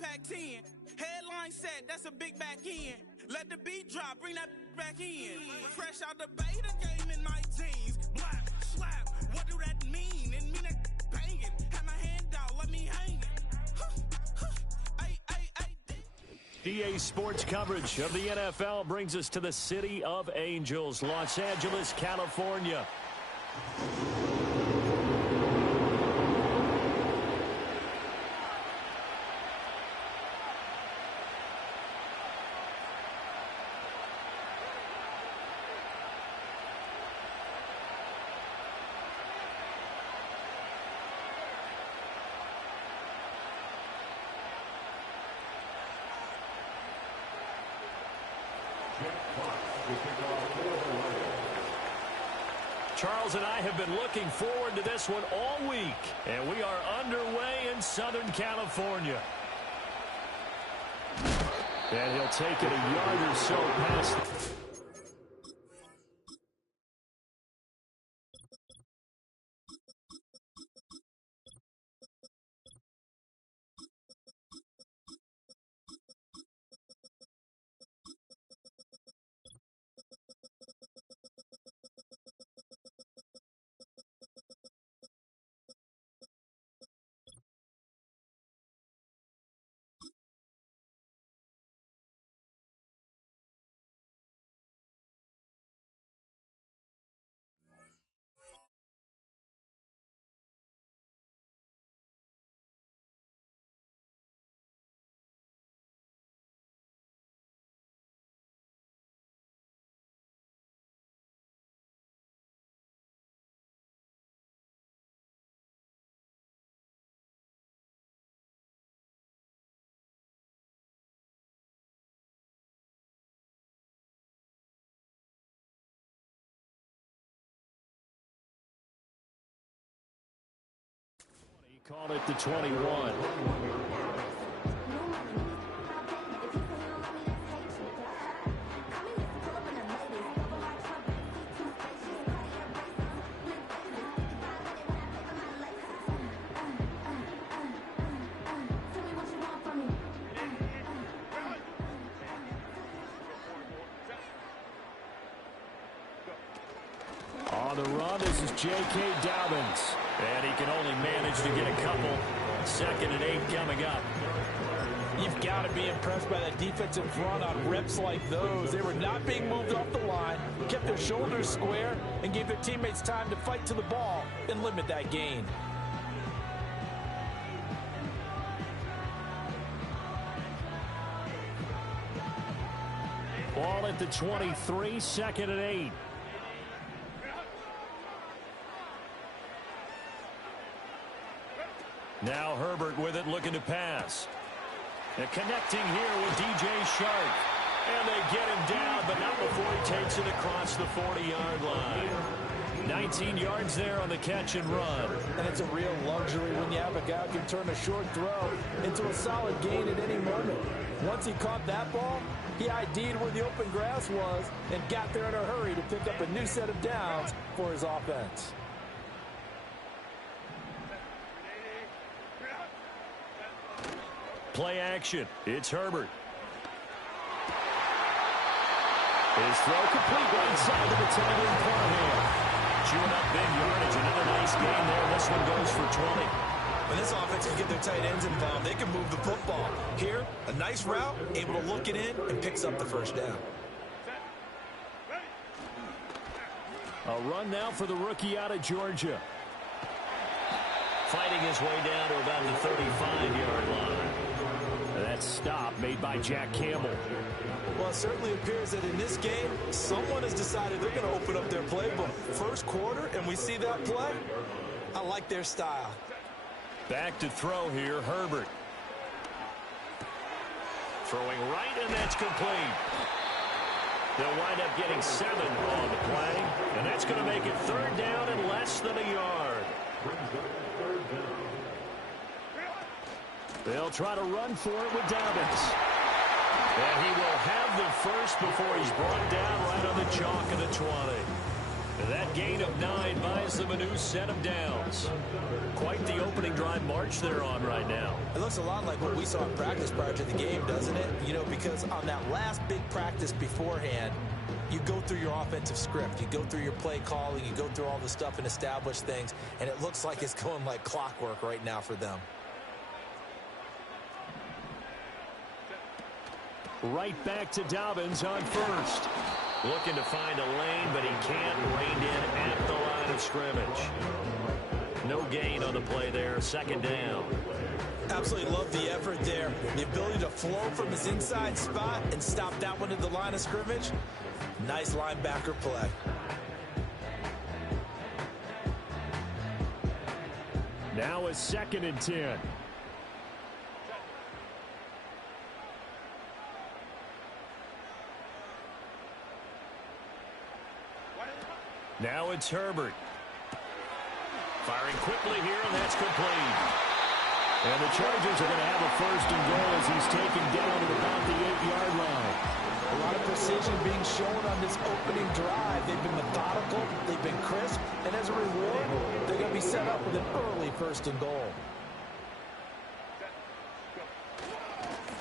Pack 10. Headline set, that's a big back end. Let the beat drop, bring that back in. Fresh out the beta game in my jeans. Black, slap, what do that mean? It mean that banging. Have my hand out, let me hang it. EA Sports coverage of the NFL brings us to the City of Angels, Los Angeles, California. Charles and I have been looking forward to this one all week, and we are underway in Southern California. And he'll take it a yard or so past. Call it the 21. On the run, this is J.K. Dobbins. And he can only manage to get a couple. 2nd and 8 coming up. You've got to be impressed by that defensive front on reps like those. They were not being moved off the line, kept their shoulders square, and gave their teammates time to fight to the ball and limit that gain. Ball at the 23, 2nd and 8. Now Herbert with it, looking to pass. And connecting here with DJ Shark. And they get him down, but not before he takes it across the 40-yard line. 19 yards there on the catch and run. And it's a real luxury when you have a guy who can turn a short throw into a solid gain at any moment. Once he caught that ball, he ID'd where the open grass was and got there in a hurry to pick up a new set of downs for his offense. Play action. It's Herbert. His throw complete right side of the tight end Parham. Chewing up big yardage. Another nice gain there. This one goes for 20. When this offense can get their tight ends involved, they can move the football. Here, a nice route, able to look it in, and picks up the first down. A run now for the rookie out of Georgia. Fighting his way down to about the 35-yard line. That stop made by Jack Campbell. Well, it certainly appears that in this game, someone has decided they're going to open up their playbook. First quarter, and we see that play. I like their style. Back to throw here, Herbert. Throwing right, and that's complete. They'll wind up getting 7 on the play, and that's going to make it 3rd down and less than a yard. They'll try to run for it with Dobbins. And he will have the first before he's brought down right on the chalk of the 20. That gain of 9 buys them a new set of downs. Quite the opening drive march they're on right now. It looks a lot like what we saw in practice prior to the game, doesn't it? You know, because on that last big practice beforehand, you go through your offensive script. You go through your play calling. You go through all the stuff and establish things. And it looks like it's going like clockwork right now for them. Right back to Dobbins on first. Looking to find a lane, but he can't. Reined in at the line of scrimmage. No gain on the play there. Second down. Absolutely love the effort there. The ability to flow from his inside spot and stop that one at the line of scrimmage. Nice linebacker play. Now a 2nd and 10. Now it's Herbert. Firing quickly here, and that's complete. And the Chargers are going to have a 1st and goal as he's taken down at about the 8-yard line. A lot of precision being shown on this opening drive. They've been methodical, they've been crisp, and as a reward, they're going to be set up with an early 1st and goal.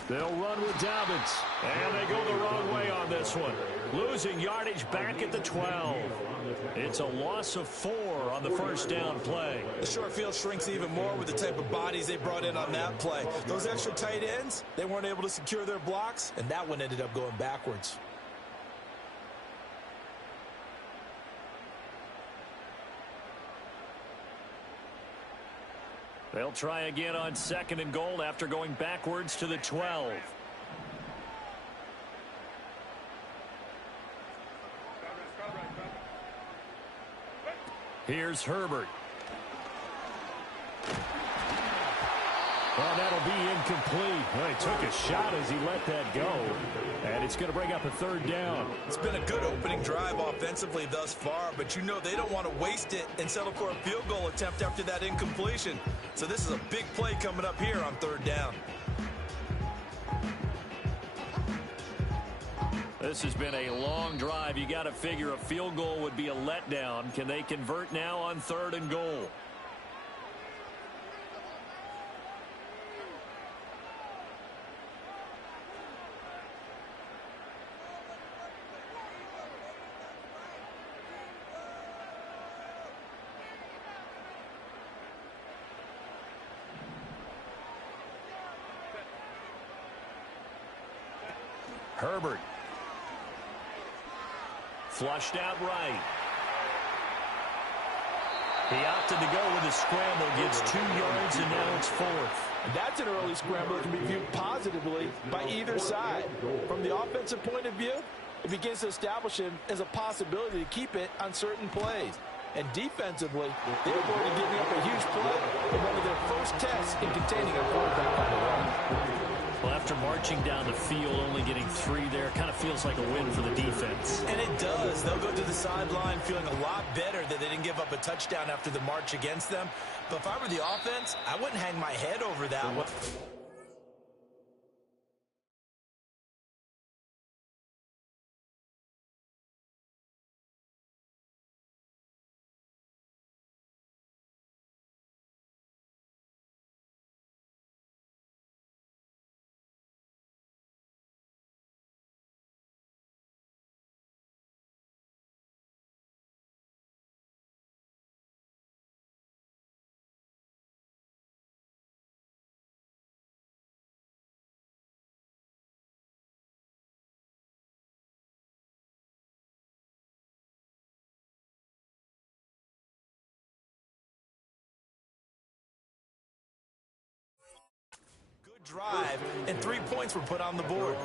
They'll run with Dobbins, and they go the wrong way on this one. Losing yardage back at the 12. It's a loss of 4 on the 1st down play. The short field shrinks even more with the type of bodies they brought in on that play. Those extra tight ends, they weren't able to secure their blocks, and that one ended up going backwards. They'll try again on 2nd and goal after going backwards to the 12. Here's Herbert. Well, that'll be incomplete. Well, he took a shot as he let that go. And it's going to bring up a 3rd down. It's been a good opening drive offensively thus far, but you know they don't want to waste it and settle for a field goal attempt after that incompletion. So this is a big play coming up here on 3rd down. This has been a long drive. You got to figure a field goal would be a letdown. Can they convert now on 3rd and goal? Herbert. Flushed out right. He opted to go with a scramble, gets 2 yards, and now it's 4th. And that's an early scramble that can be viewed positively by either side. From the offensive point of view, it begins to establish him as a possibility to keep it on certain plays. And defensively, they avoided giving up a huge play in one of their first tests in containing a quarterback on the run. Well, after marching down the field, only getting 3 there, kind of feels like a win for the defense. And it does. They'll go to the sideline feeling a lot better that they didn't give up a touchdown after the march against them. But if I were the offense, I wouldn't hang my head over that one. Drive, and 3 points were put on the board.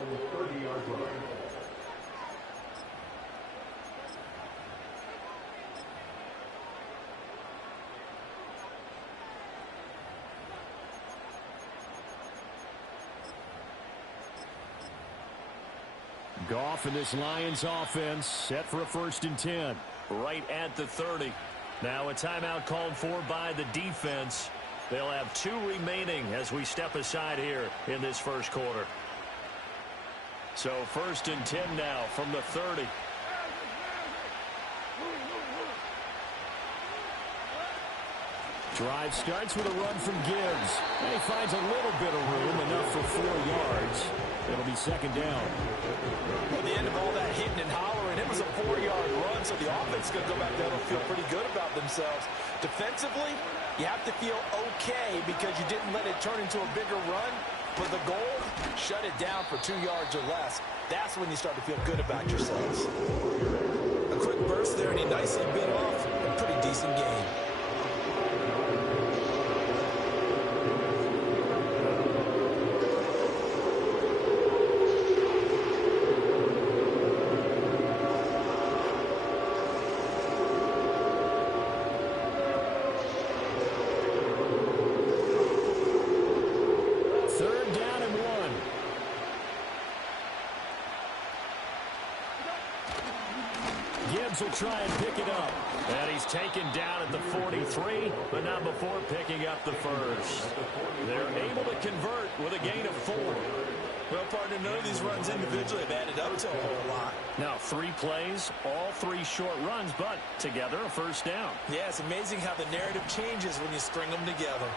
Goff and this Lions offense set for a 1st and 10. Right at the 30. Now a timeout called for by the defense. They'll have 2 remaining as we step aside here in this 1st quarter. So 1st and 10 now from the 30. Drive starts with a run from Gibbs. And he finds a little bit of room, enough for 4 yards. It'll be second down. At the end of all that hitting and hollering, it was a 4-yard run, so the offense is going to go back there and feel pretty good about themselves. Defensively, you have to feel okay because you didn't let it turn into a bigger run. But the goal, shut it down for 2 yards or less. That's when you start to feel good about yourselves. A quick burst there, and he nicely bit off a pretty decent game. Will try and pick it up. And he's taken down at the 43, but not before picking up the first. They're able to convert with a gain of 4. Well, partner, none of these runs individually have added up to a whole lot. Now, 3 plays, all 3 short runs, but together a first down. Yeah, it's amazing how the narrative changes when you string them together.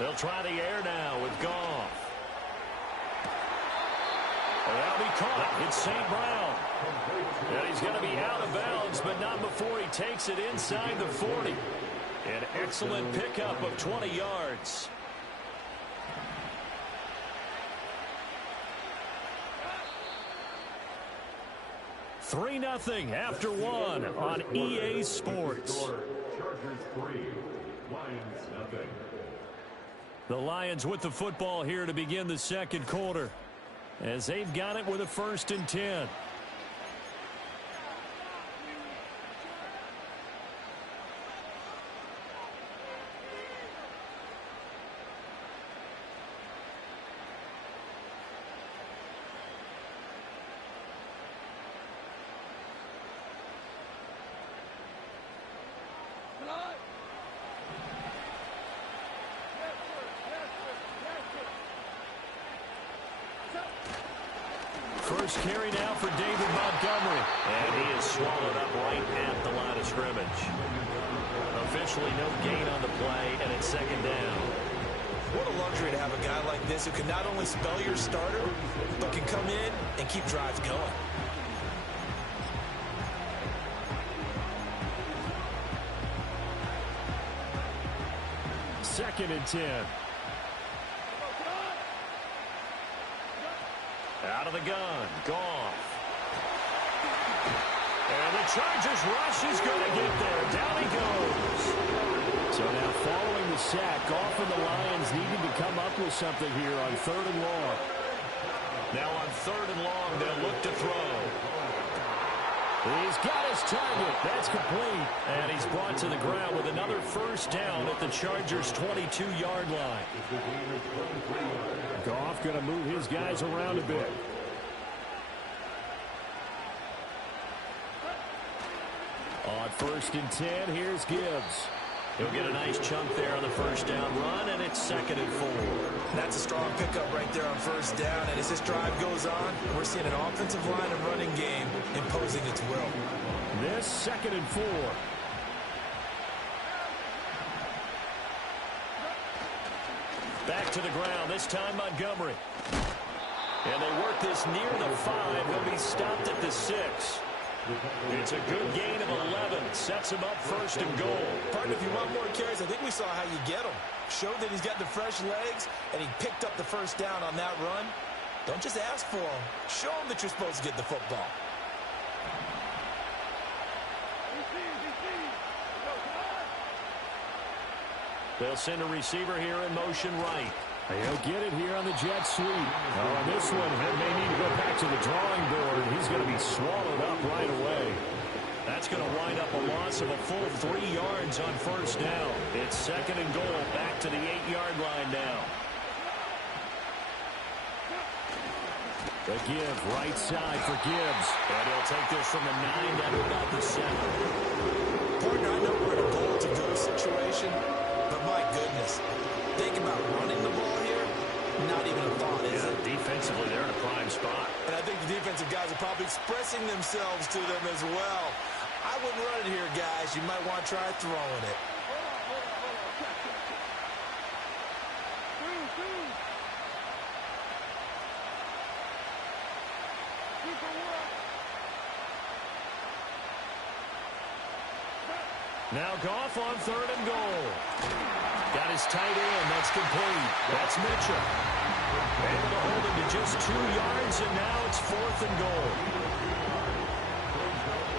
They'll try the air now with Goff. That'll be caught. It's St. Brown. And he's going to be out of bounds, but not before he takes it inside the 40. An excellent pickup of 20 yards. (3-0) after 1 on EA Sports. Chargers 3, Lions nothing. The Lions with the football here to begin the second quarter, as they've got it with a 1st and 10. First carry now for David Montgomery. And he is swallowed up right at the line of scrimmage. Officially no gain on the play, and it's second down. What a luxury to have a guy like this who can not only spell your starter, but can come in and keep drives going. Second and 10. Out of the gun, Goff. And the Chargers rush is going to get there. Down he goes. So now following the sack, Goff and the Lions needing to come up with something here on 3rd and long. Now on 3rd and long, they'll look to throw. He's got his target. That's complete. And he's brought to the ground with another first down at the Chargers' 22-yard line. Goff going to move his guys around a bit. On 1st and 10, here's Gibbs. He'll get a nice chunk there on the first down run, and it's 2nd and 4. That's a strong pickup right there on first down, and as this drive goes on, we're seeing an offensive line and running game imposing its will. This 2nd and 4. Back to the ground, this time Montgomery. And they work this near the 5. He'll be stopped at the 6. It's a good gain of 11. Sets him up 1st and goal. Partner, if you want more carries, I think we saw how you get him. Showed that he's got the fresh legs, and he picked up the first down on that run. Don't just ask for him. Show him that you're supposed to get the football. They'll send a receiver here in motion right. He'll get it here on the jet sweep. Oh, and this one, he may need to go back to the drawing board, and he's going to be swallowed up right away. That's going to wind up a loss of a full 3 yards on first down. It's 2nd and goal, back to the 8-yard line now. The give, right side for Gibbs. And he'll take this from the 9 down to about the 7. Partner, I know we're in a goal-to-go situation, but my goodness, think about running the ball here. not even a thought, is it? Defensively, they're in a prime spot. And I think the defensive guys are probably expressing themselves to them as well. I wouldn't run it here, guys. You might want to try throwing it. Now Goff on 3rd and goal. Got his tight end. That's complete. That's Mitchell. Able to hold him to just 2 yards, and now it's 4th and goal.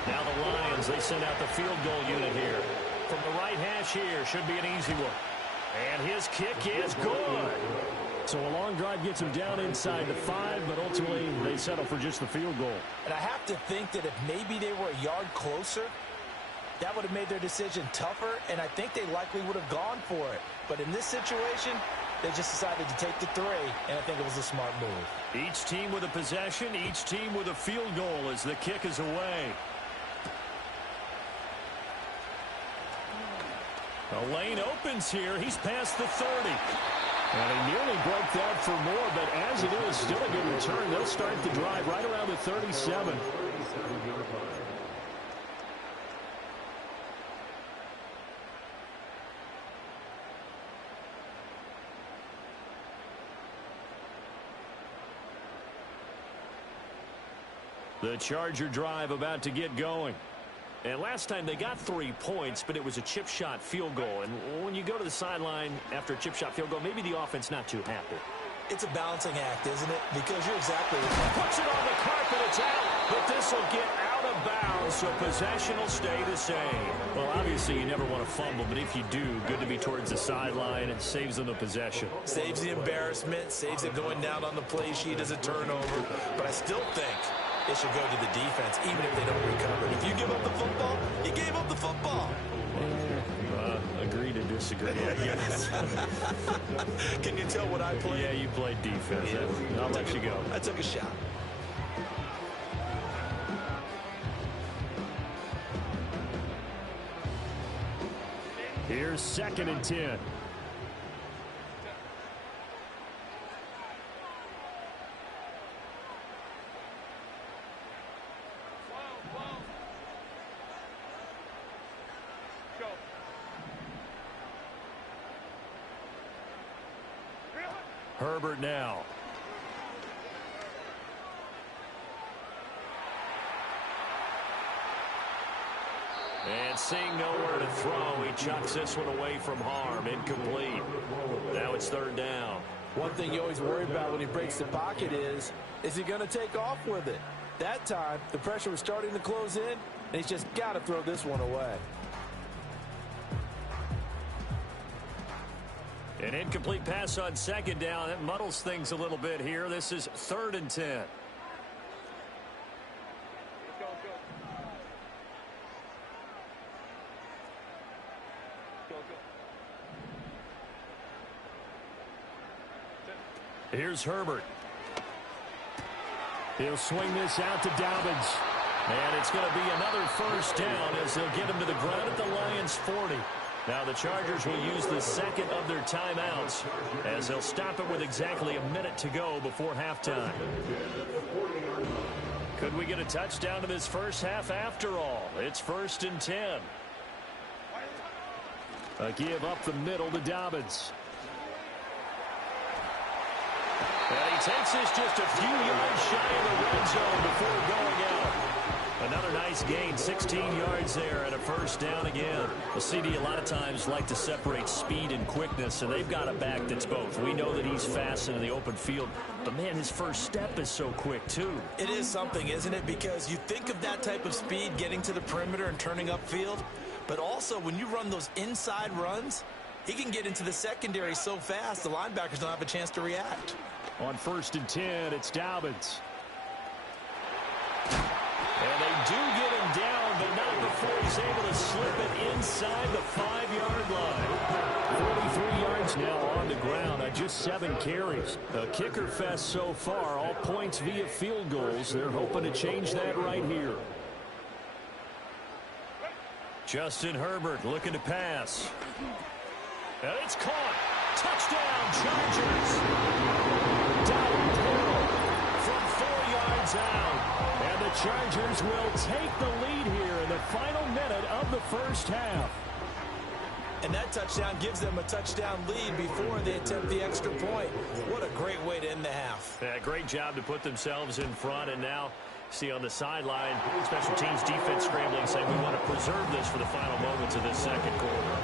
Now the Lions, they send out the field goal unit here. From the right hash here, should be an easy one. And his kick is good. So a long drive gets him down inside the 5, but ultimately they settle for just the field goal. And I have to think that if maybe they were a yard closer, that would have made their decision tougher, and I think they likely would have gone for it. But in this situation, they just decided to take the 3, and I think it was a smart move. Each team with a possession, each team with a field goal as the kick is away. A lane opens here. He's past the 30. And he nearly broke that for more, but as it is, still a good return. They'll start the drive right around the 37. The Charger drive about to get going. And last time they got 3 points, but it was a chip shot field goal. And when you go to the sideline after a chip shot field goal, maybe the offense not too happy. It's a balancing act, isn't it? Because you're exactly right. Puts it on the carpet, it's out. But this will get out of bounds, so possession will stay the same. Well, obviously you never want to fumble, but if you do, good to be towards the sideline. It saves them the possession. Saves the embarrassment, saves it going down on the play sheet as a turnover. But I still think it should go to the defense, even if they don't recover. If you give up the football, you gave up the football. Agree to disagree, I guess. Can you tell what I played? Yeah, you played defense. Yeah. I'll let you go. I took a shot. Here's 2nd and 10. Herbert now. And seeing nowhere to throw, he chucks this one away from harm. Incomplete. Now it's 3rd down. One thing you always worry about when he breaks the pocket is he going to take off with it? That time, the pressure was starting to close in, and he's just got to throw this one away. An incomplete pass on 2nd down. That muddles things a little bit here. This is 3rd and 10. Here's Herbert. He'll swing this out to Dobbins. And it's going to be another 1st down as they'll get him to the ground at the Lions' 40. Now the Chargers will use the 2nd of their timeouts as they'll stop it with exactly a minute to go before halftime. Could we get a touchdown to this first half after all? It's 1st and 10. A give up the middle to Dobbins. And he takes this just a few yards shy of the red zone before going out. Another nice gain, 16 yards there and a 1st down again. The CD a lot of times like to separate speed and quickness, and they've got a back that's both. We know that he's fast in the open field, but man, his first step is so quick too. It is something, isn't it? Because you think of that type of speed getting to the perimeter and turning upfield, but also when you run those inside runs, he can get into the secondary so fast the linebackers don't have a chance to react. On 1st and 10, it's Dobbins. And they do get him down, but not before he's able to slip it inside the 5-yard line. 43 yards now on the ground on just 7 carries. A kicker fest so far, all points via field goals. They're hoping to change that right here. Justin Herbert looking to pass. And it's caught. Touchdown, Chargers. Downhill from 4 yards out. And the Chargers will take the lead here in the final minute of the first half. And that touchdown gives them a touchdown lead before they attempt the extra point. What a great way to end the half. Yeah, great job to put themselves in front. And now, see on the sideline, special teams defense scrambling, saying we want to preserve this for the final moments of this second quarter.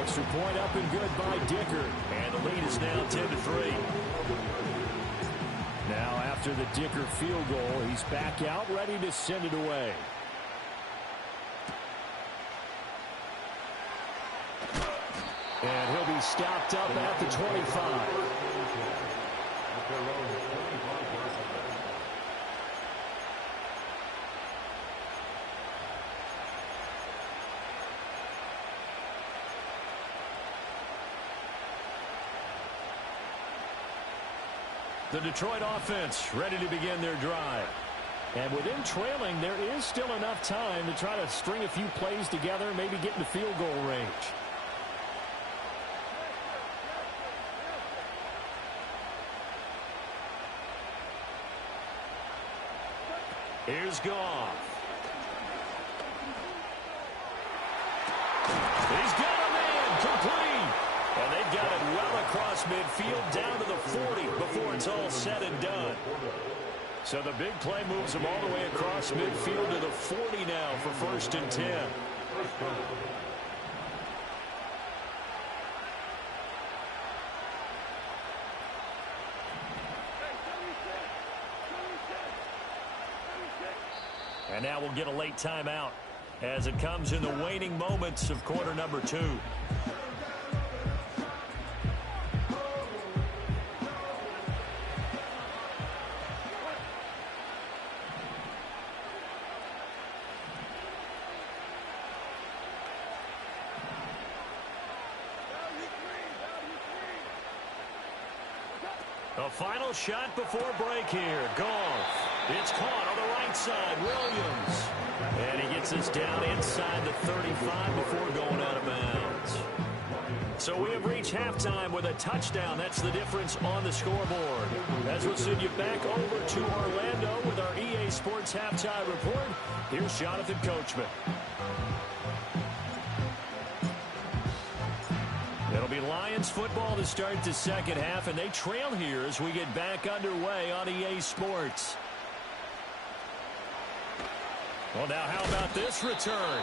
Extra point up and good by Dicker. And the lead is now 10-3. Now after the Dicker field goal, he's back out, ready to send it away. And he'll be stopped up at the 25. The Detroit offense ready to begin their drive. And with them trailing, there is still enough time to try to string a few plays together, maybe get in the field goal range. Here's Goff. He's got a man complete. And they've got it well across midfield down to the 40 before it's all said and done. So the big play moves them all the way across midfield to the 40 now for 1st and 10. And now we'll get a late timeout as it comes in the waning moments of quarter number 2. A final shot before break here. Goff. It's caught on the right side. Williams. And he gets us down inside the 35 before going out of bounds. So we have reached halftime with a touchdown. That's the difference on the scoreboard. As we'll send you back over to Orlando with our EA Sports Halftime Report, here's Jonathan Coachman. It'll be Lions football to start the second half, and they trail here as we get back underway on EA Sports. Well, now how about this return?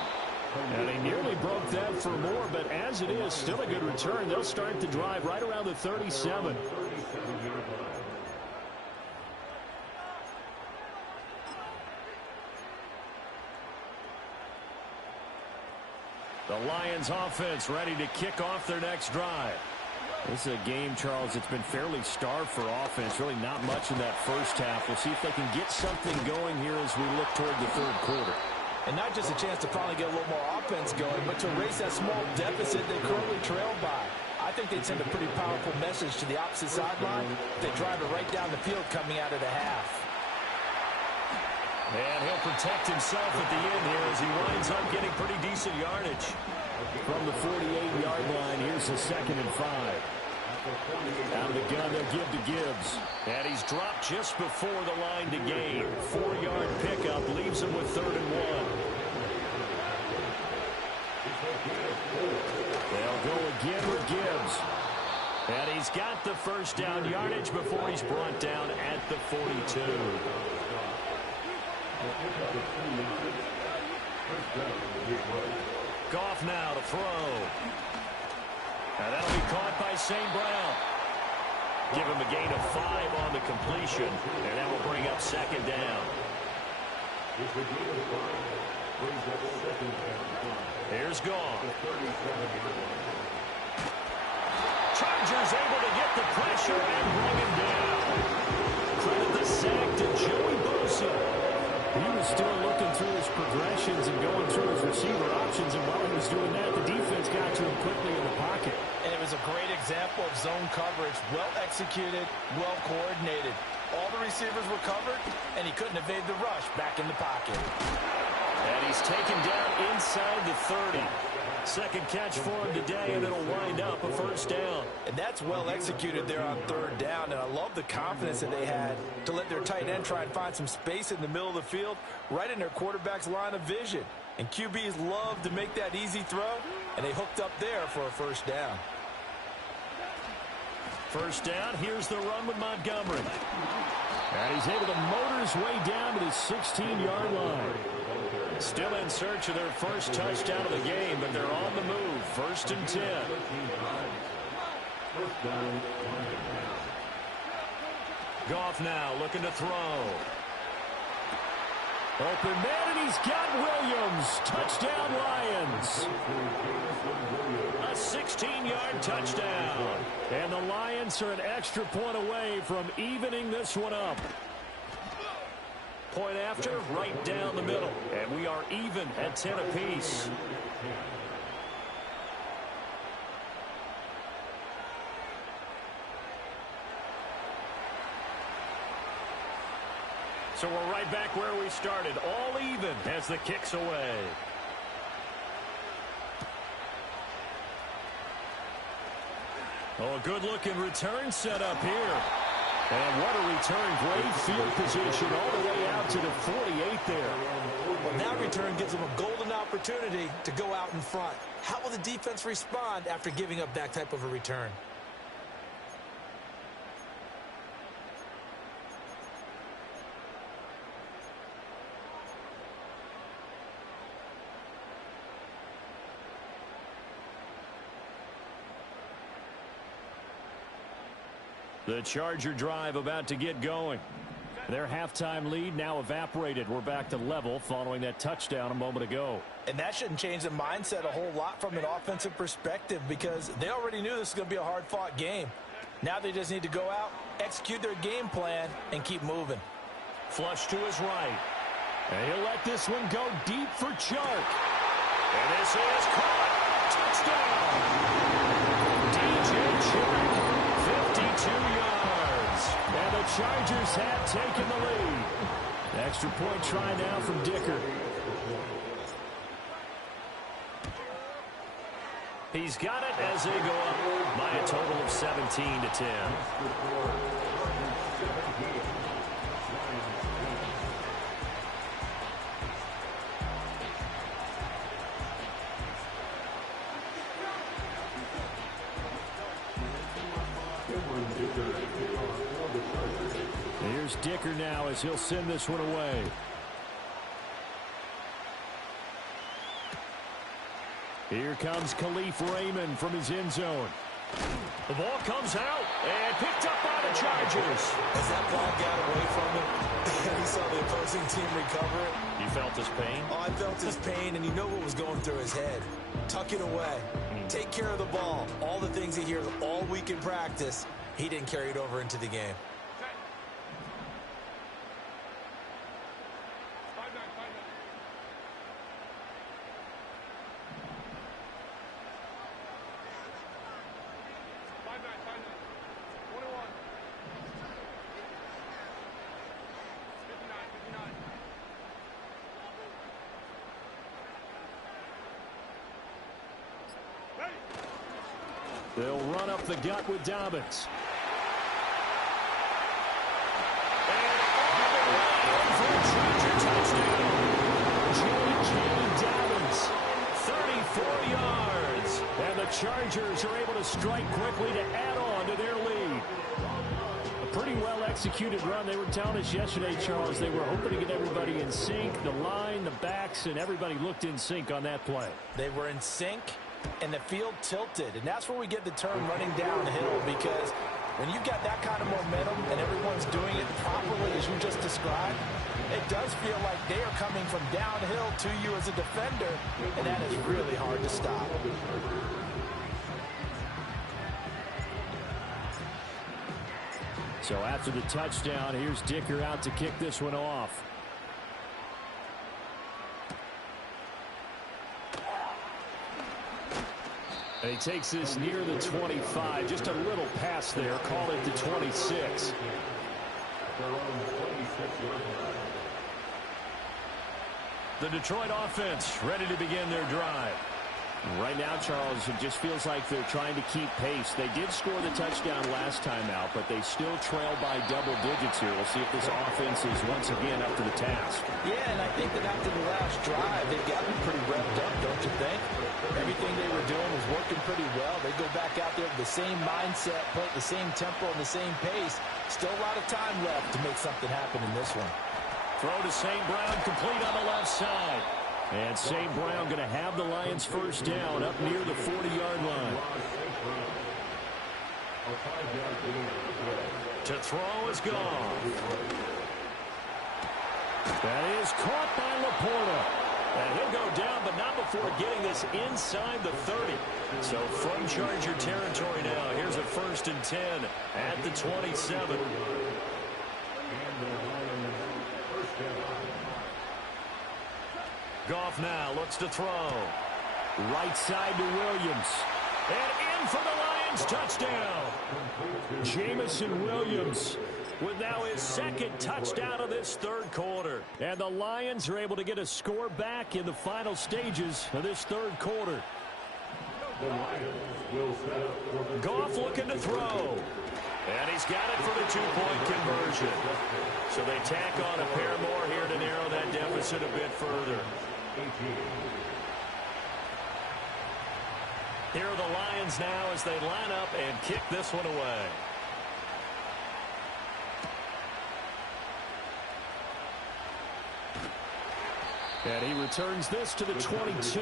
And he nearly broke that for more, but as it is, still a good return. They'll start the drive right around the 37. The Lions offense ready to kick off their next drive. This is a game, Charles, it's been fairly starved for offense. Really not much in that first half. We'll see if they can get something going here as we look toward the third quarter. And not just a chance to finally get a little more offense going, but to erase that small deficit they currently trailed by. I think they'd send a pretty powerful message to the opposite sideline. They drive it right down the field coming out of the half. And he'll protect himself at the end here as he winds up getting pretty decent yardage. From the 48-yard line, here's the 2nd and 5. Out of the gun, they'll give to Gibbs. And he's dropped just before the line to gain. 4-yard pickup leaves him with 3rd and 1. They'll go again with Gibbs. And he's got the first down yardage before he's brought down at the 42. Goff now to throw. And that'll be caught by St. Brown. Give him a gain of 5 on the completion, and that will bring up 2nd down. Here's Goff. Chargers able to get the pressure and bring him down. Credit the sack to Joey Bosa. He was still looking through his progressions and going through his receiver options, and while he was doing that, the defense got to him quickly in the pocket. And it was a great example of zone coverage. Well executed, well coordinated. All the receivers were covered, and he couldn't evade the rush back in the pocket. And he's taken down inside the 30. Second catch for him today, and it'll wind up a first down. And that's well executed there on third down, and I love the confidence that they had to let their tight end try and find some space in the middle of the field, right in their quarterback's line of vision. And QBs love to make that easy throw, and they hooked up there for a first down. First down, here's the run with Montgomery. And he's able to motor his way down to the 16-yard line. Still in search of their first touchdown of the game, but they're on the move. First and 10. Goff now looking to throw. Open man, and he's got Williams. Touchdown, Lions. A 16-yard touchdown. And the Lions are an extra point away from evening this one up. Point after, right down the middle. And we are even at 10 apiece. So we're right back where we started. All even as the kick's away. Oh, a good-looking return set up here. And what a return. Great field position all the way out to the 48 there. Well, that return gives them a golden opportunity to go out in front. How will the defense respond after giving up that type of a return? The Charger drive about to get going. Their halftime lead now evaporated. We're back to level following that touchdown a moment ago. And that shouldn't change the mindset a whole lot from an offensive perspective because they already knew this was going to be a hard-fought game. Now they just need to go out, execute their game plan, and keep moving. Flush to his right. And he'll let this one go deep for Chark. And this is caught. Touchdown. DJ Chark. 52 yards. And the Chargers have taken the lead. Extra point try now from Dicker. He's got it as they go up by a total of 17-10. Here's Dicker now as he'll send this one away. Here comes Khalif Raymond from his end zone. The ball comes out and picked up by the Chargers. As that ball got away from him, and he saw the opposing team recover it. You felt his pain? Oh, I felt his pain, and you know what was going through his head. Tuck it away. Take care of the ball. All the things he hears all week in practice, he didn't carry it over into the game. They'll run up the gut with Dobbins. And all the way for a Charger touchdown. J.J. Dobbins, 34 yards. And the Chargers are able to strike quickly to add on to their lead. A pretty well-executed run. They were telling us yesterday, Charles, they were hoping to get everybody in sync. The line, the backs, and everybody looked in sync on that play. They were in sync. And the field tilted, and that's where we get the term running downhill, because when you've got that kind of momentum and everyone's doing it properly as you just described, it does feel like they are coming from downhill to you as a defender, and that is really hard to stop. So after the touchdown, here's Dicker out to kick this one off. And he takes this near the 25. Just a little pass there. Call it the 26. The Detroit offense ready to begin their drive. Right now, Charles, it just feels like they're trying to keep pace. They did score the touchdown last time out, but they still trail by double digits here. We'll see if this offense is once again up to the task. Yeah, and I think that after the last drive, they've gotten pretty revved up, don't you think? Everything they were doing was working pretty well. They go back out there with the same mindset, play at the same tempo and the same pace. Still a lot of time left to make something happen in this one. Throw to St. Brown, complete on the left side. And St. Brown going to have the Lions first down up near the 40-yard line. To throw is gone. That is caught by Laporta. And he'll go down, but not before getting this inside the 30. So from Charger territory now, here's a 1st and 10 at the 27. Goff now looks to throw. Right side to Williams. And in for the Lions touchdown. Jamison Williams with now his 2nd touchdown of this 3rd quarter. And the Lions are able to get a score back in the final stages of this 3rd quarter. Goff looking to throw. And he's got it for the 2-point conversion. So they tack on a pair more here to narrow that deficit a bit further. Here are the Lions now as they line up and kick this one away. And he returns this to the 22.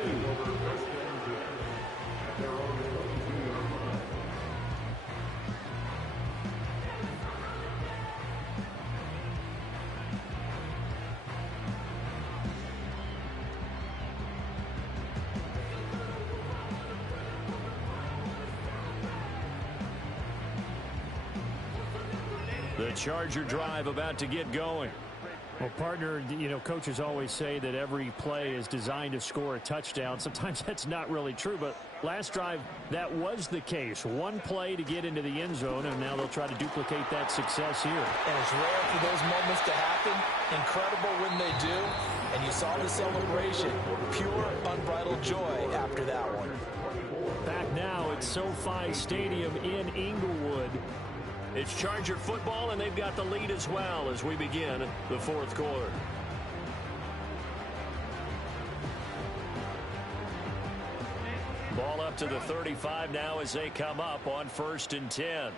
The Charger drive about to get going. Well, partner, you know, coaches always say that every play is designed to score a touchdown. Sometimes that's not really true, but last drive, that was the case. One play to get into the end zone, and now they'll try to duplicate that success here. And it's rare for those moments to happen. Incredible when they do. And you saw the celebration. Pure, unbridled joy after that one. Back now at SoFi Stadium in Inglewood. It's Charger football, and they've got the lead as well as we begin the 4th quarter. Ball up to the 35 now as they come up on 1st and 10.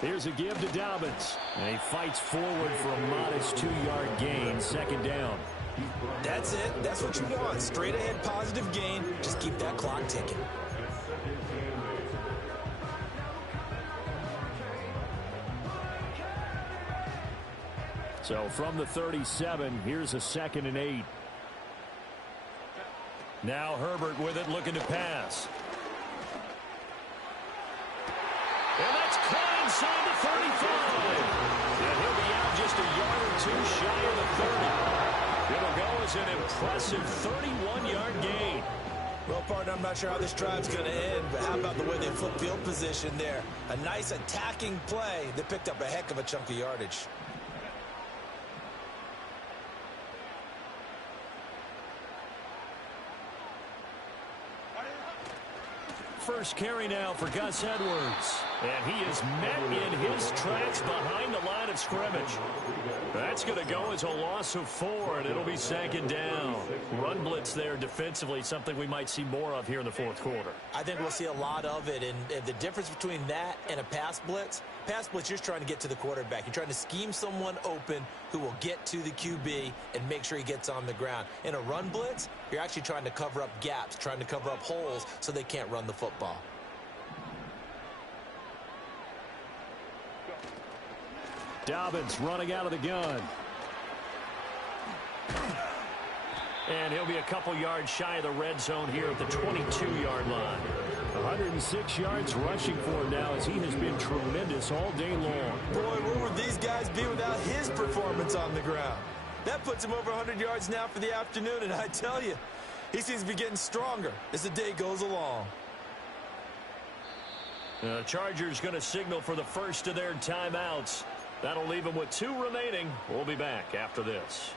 Here's a give to Dobbins. And he fights forward for a modest 2-yard gain, 2nd down. That's it. That's what you want. Straight ahead positive gain. Just keep that clock ticking. So from the 37, here's a 2nd and 8. Now Herbert with it, looking to pass. And that's caught inside the 35. And he'll be out just a yard or 2 shy of the 30. It'll go as an impressive 31-yard gain. Well, partner, I'm not sure how this drive's going to end, but how about the way they flip field position there? A nice attacking play that picked up a heck of a chunk of yardage. First carry now for Gus Edwards. And he is met in his tracks behind the line of scrimmage. That's going to go as a loss of 4, and it'll be 2nd down. Run blitz there defensively, something we might see more of here in the 4th quarter. I think we'll see a lot of it, and the difference between that and a pass blitz, you're just trying to get to the quarterback. You're trying to scheme someone open who will get to the QB and make sure he gets on the ground. In a run blitz, you're actually trying to cover up gaps, trying to cover up holes so they can't run the football. Dobbins running out of the gun. And he'll be a couple yards shy of the red zone here at the 22-yard line. 106 yards rushing for him now as he has been tremendous all day long. Boy, where would these guys be without his performance on the ground? That puts him over 100 yards now for the afternoon, and I tell you, he seems to be getting stronger as the day goes along. The Chargers going to signal for the first of their timeouts. That'll leave them with 2 remaining. We'll be back after this.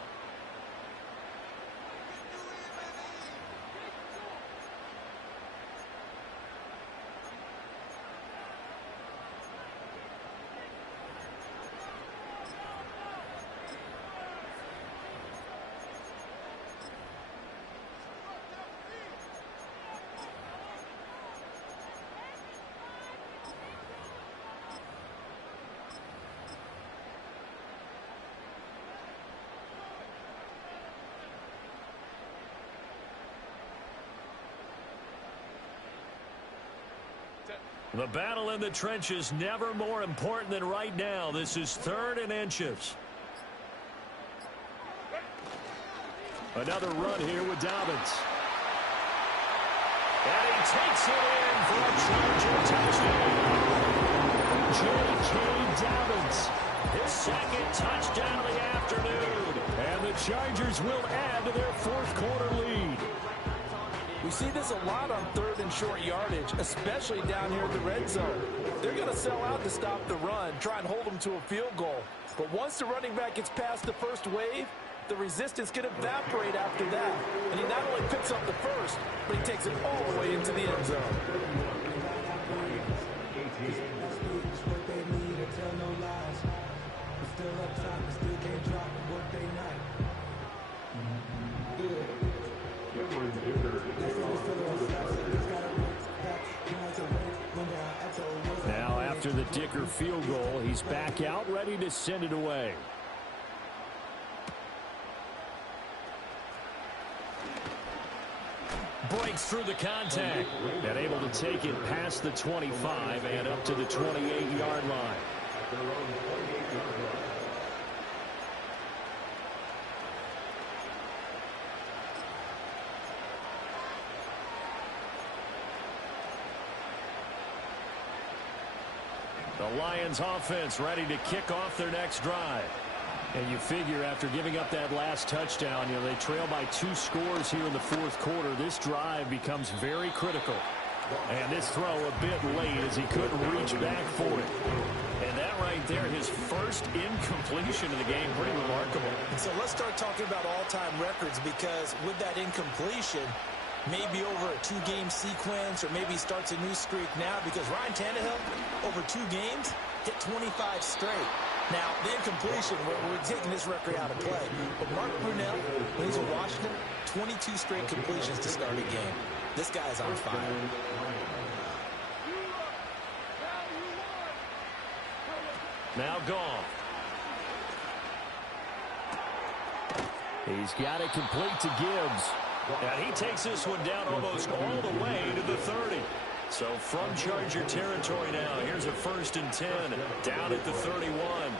The battle in the trenches never more important than right now. This is 3rd and inches. Another run here with Dobbins. And he takes it in for a Charger touchdown. J.K. Dobbins, his 2nd touchdown of the afternoon. And the Chargers will add to their 4th quarter lead. We see this a lot on 3rd and short yardage, especially down here in the red zone. They're going to sell out to stop the run, try and hold them to a field goal. But once the running back gets past the first wave, the resistance can evaporate after that. And he not only picks up the first, but he takes it all the way into the end zone. Now after the Dicker field goal, he's back out ready to send it away. Breaks through the contact and able to take it past the 25 and up to the 28-yard line. The Lions offense ready to kick off their next drive. And you figure after giving up that last touchdown, they trail by 2 scores here in the 4th quarter. This drive becomes very critical. And this throw a bit late as he couldn't reach back for it. And that right there, his first incompletion of the game, pretty remarkable. So let's start talking about all-time records, because with that incompletion, maybe over a 2-game sequence, or maybe starts a new streak now, because Ryan Tannehill, over 2 games, hit 25 straight. Now, the incompletion, we're taking this record out of play. But Mark Brunell, when he's in Washington, 22 straight completions to start a game. This guy's on fire. Now gone. He's got it complete to Gibbs. And he takes this one down almost all the way to the 30. So from Charger territory now, here's a 1st and 10 down at the 31. Nowhere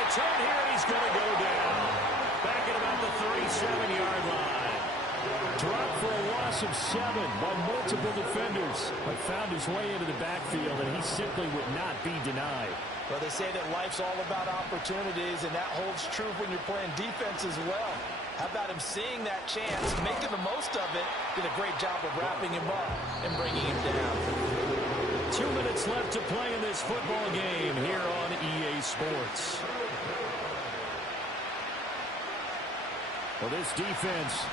to turn here, and he's going to go down. Back at about the 37-yard line. Dropped for a loss of 7 by multiple defenders. But found his way into the backfield, and he simply would not be denied. Well, they say that life's all about opportunities, and that holds true when you're playing defense as well. How about him seeing that chance, making the most of it, did a great job of wrapping him up and bringing him down. 2 minutes left to play in this football game here on EA Sports. Well, this defense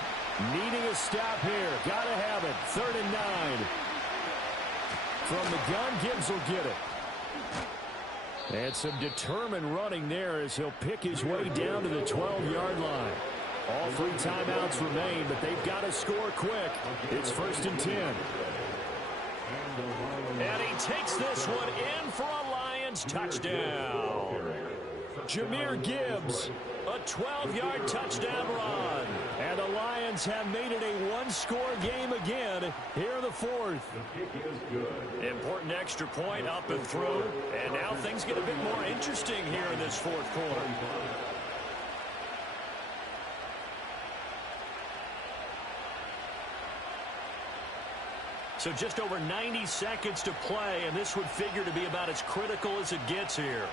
needing a stop here. Got to have it. 3rd and 9. From the gun, Gibbs will get it. And some determined running there as he'll pick his way down to the 12-yard line. All 3 timeouts remain, but they've got to score quick. It's 1st and 10. And he takes this one in for a Lions touchdown. Jahmyr Gibbs, a 12-yard touchdown run. And the Lions have made it a 1-score game again here in the 4th. Important extra point up and through. And now things get a bit more interesting here in this 4th quarter. So just over 90 seconds to play, and this would figure to be about as critical as it gets here.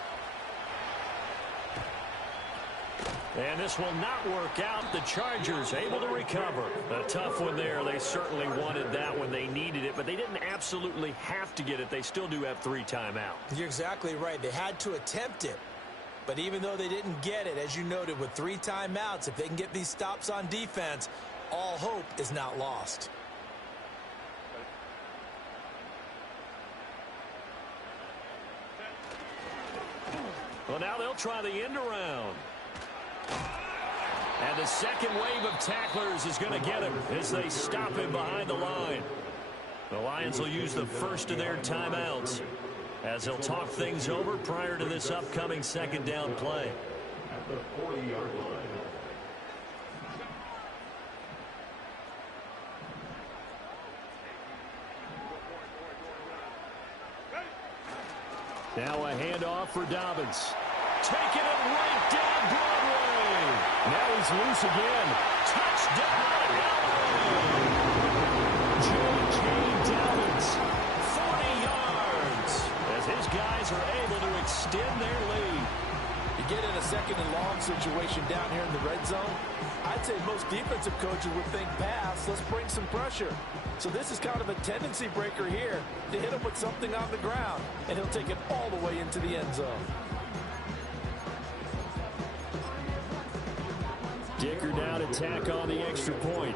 And this will not work out. The Chargers able to recover. A tough one there. They certainly wanted that when they needed it, but they didn't absolutely have to get it. They still do have 3 timeouts. You're exactly right. They had to attempt it. But even though they didn't get it, as you noted, with 3 timeouts, if they can get these stops on defense, all hope is not lost. Well, now they'll try the end around. And the second wave of tacklers is going to get him as they stop him behind the line. The Lions will use the first of their timeouts as they'll talk things over prior to this upcoming second down play. At the 40-yard line. Now a handoff for Dobbins. Taking it right down Broadway. Now he's loose again. Touchdown, J.J. Dobbins, 40 yards, as his guys are able to extend their lead. You get in a second and long situation down here in the red zone, I'd say most defensive coaches would think pass, let's bring some pressure. So this is kind of a tendency breaker here to hit him with something on the ground, and he'll take it all the way into the end zone. Dicker down to tack on the extra point.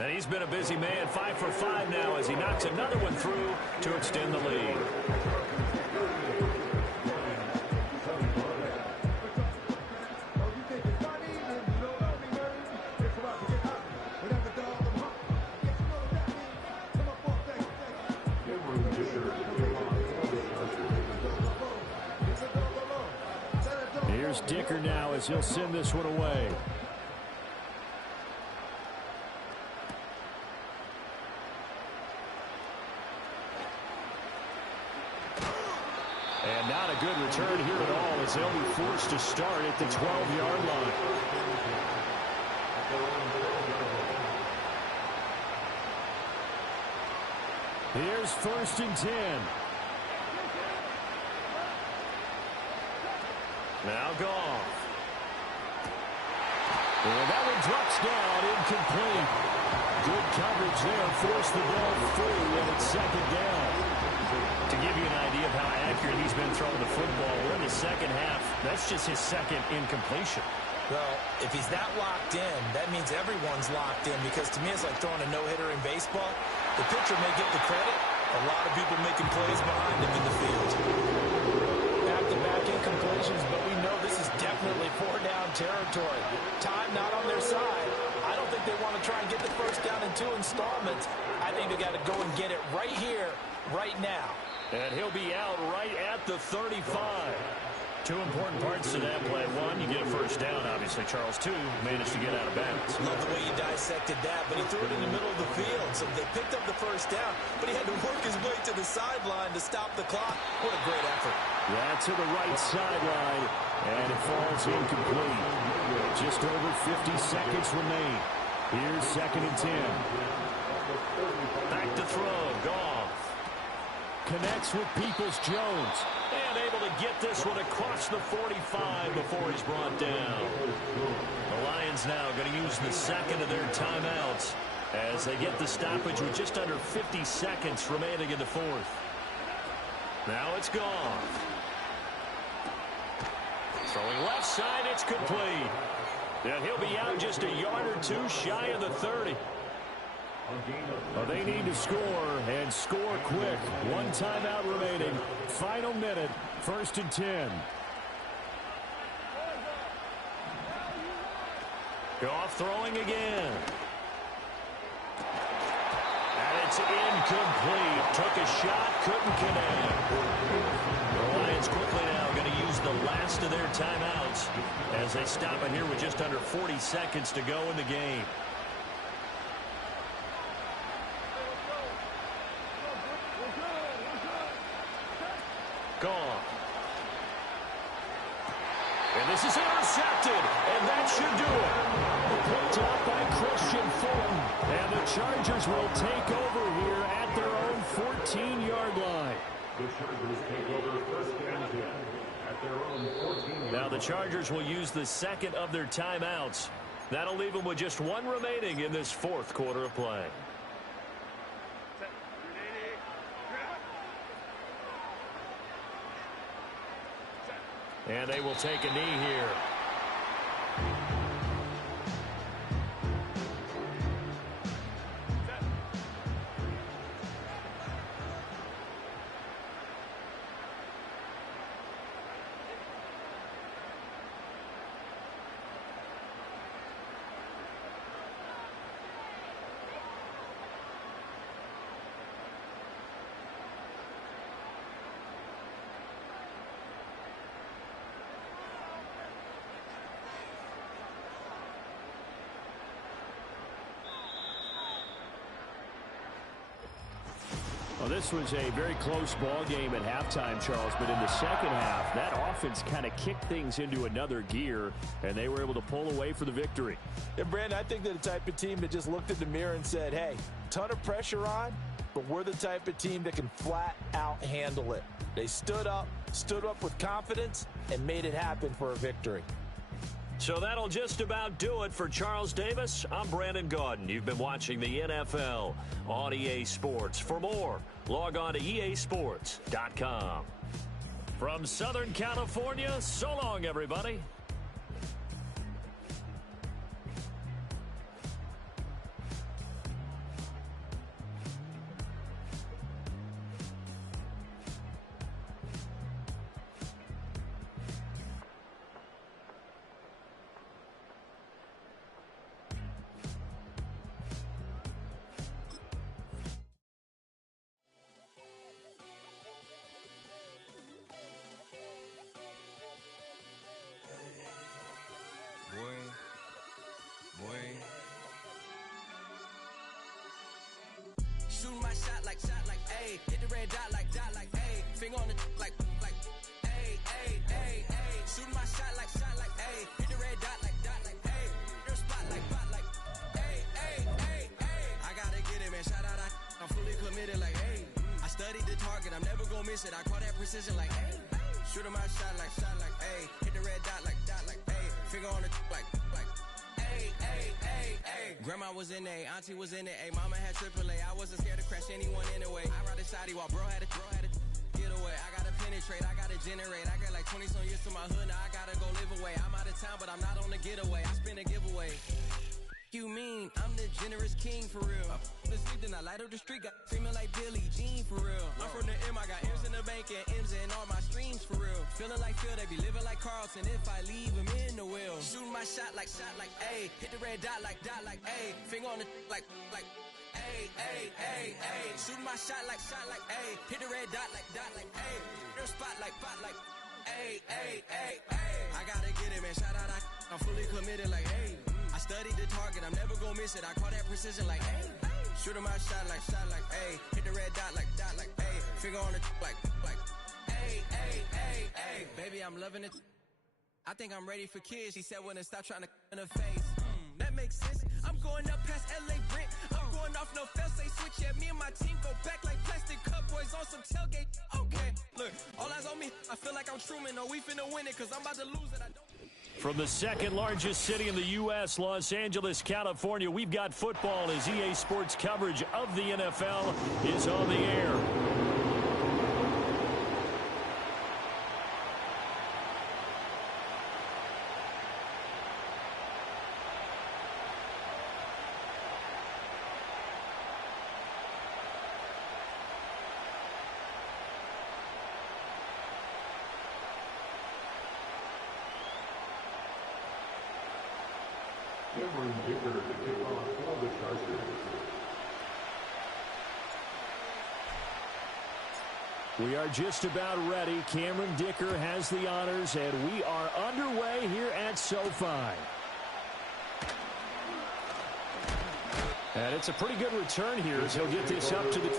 And he's been a busy man, 5 for 5 now as he knocks another one through to extend the lead. Here's Dicker now as he'll send this one away. And not a good return here at all as they'll be forced to start at the 12-yard line. Here's 1st and 10. Now Goff. And that one drops down, incomplete. Good coverage there, forced the ball through, and it's 2nd down. To give you an idea of how accurate he's been throwing the football, we're in the second half. That's just his 2nd incompletion. Well, if he's that locked in, that means everyone's locked in, because to me it's like throwing a no-hitter in baseball. The pitcher may get the credit. A lot of people making plays behind him in the field. Back-to-back incompletions, but we know this is definitely 4-down territory. Time not on their side. I don't think they want to try and get the first down in 2 installments. I think they got to go and get it right here, right now. And he'll be out right at the 35. 2 important parts to that play. 1, you get a first down, obviously. Charles, 2, managed to get out of bounds. Love the way you dissected that, but he threw it in the middle of the field. So they picked up the first down, but he had to work his way to the sideline to stop the clock. What a great effort. Yeah, to the right sideline, and it falls incomplete. Just over 50 seconds remain. Here's 2nd and 10. Back to throw, Goff. Connects with Peoples-Jones. And able to get this one across the 45 before he's brought down. The Lions now going to use the 2nd of their timeouts as they get the stoppage with just under 50 seconds remaining in the 4th. Now it's Goff. Throwing left side, it's complete. And he'll be out just a yard or 2 shy of the 30. Well, they need to score, and score quick. 1 timeout remaining. Final minute, 1st and 10. Goff throwing again. And it's incomplete. Took a shot, couldn't connect. The Lions quickly now going to use the last of their timeouts as they stop it here with just under 40 seconds to go in the game. Goff. And this is intercepted, and that should do it. Picked up by Christian Fulton, and the Chargers will take over here at their own 14-yard line. The Chargers take over first and 10 at their own 14. Now the Chargers will use the second of their timeouts. That'll leave them with just one remaining in this fourth quarter of play. And they will take a knee here. Well, this was a very close ball game at halftime, Charles, but in the second half, that offense kind of kicked things into another gear, and they were able to pull away for the victory. And, Brandon, I think they're the type of team that just looked in the mirror and said, hey, ton of pressure on, but we're the type of team that can flat out handle it. They stood up with confidence, and made it happen for a victory. So that'll just about do it for Charles Davis. I'm Brandon Gaudin. You've been watching the NFL on EA Sports. For more, log on to easports.com. From Southern California, so long, everybody. Shooting my shot like, ayy. Hit the red dot like, ayy. Finger on the like, ayy, ayy, ayy, ayy. Shooting my shot like, ayy. Hit the red dot like, ayy. Your spot like, ayy, ayy, ayy, ayy. I gotta get it, man. Shout out, I'm fully committed like, ayy. I studied the target, I'm never gonna miss it. I call that precision like, ayy. Shooting my shot like, ayy. Hit the red dot like, ayy. Finger on the like, ayy, ayy, ayy, ayy. Grandma was in A, auntie was in it, ayy. Mama had AAA. I wasn't scared to crash anyone anyway. I ride a shotty while bro had a get away. I gotta penetrate, I gotta generate. I got like 20 some years to my hood, now I gotta go live away. I'm out of town, but I'm not on the getaway. I spin a giveaway. You mean I'm the generous king for real? The sleep, then I light up the street, got screaming like Billie Jean for real. I'm from the M, I got M's in the bank and M's in all my streams for real. Feeling like Phil, they be living like Carlton if I leave him in the wheel. Shooting my shot like, ayy. Hit the red dot like, ayy. Finger on the like, ayy, ayy, ayy, ayy. Shooting my shot like, ayy. Hit the red dot like, ayy. Your spot like, ayy, ayy, ayy, ayy. I gotta get it, man. Shout out, I'm fully committed like, ayy. I studied the target, I'm never gonna miss it. I call that precision like, ayy. Shooting my shot like, ayy. Hit the red dot like, ayy. Finger on the like, ayy, ayy, ayy, ayy. Baby, I'm loving it. I think I'm ready for kids. She said when to stop trying to in her face. That makes sense. I'm going up past LA Brent. I'm going off no fail, say switch. Yeah, me and my team go back like plastic cup boys on some tailgate. Okay, look, all eyes on me. I feel like I'm Truman. No, we finna win it, cause I'm about to lose it. I don't. From the second largest city in the U.S., Los Angeles, California, we've got football as EA Sports coverage of the NFL is on the air. Cameron Dicker to kick off for the Chargers. We are just about ready. Cameron Dicker has the honors, and we are underway here at SoFi. And it's a pretty good return here as he'll get this up to the...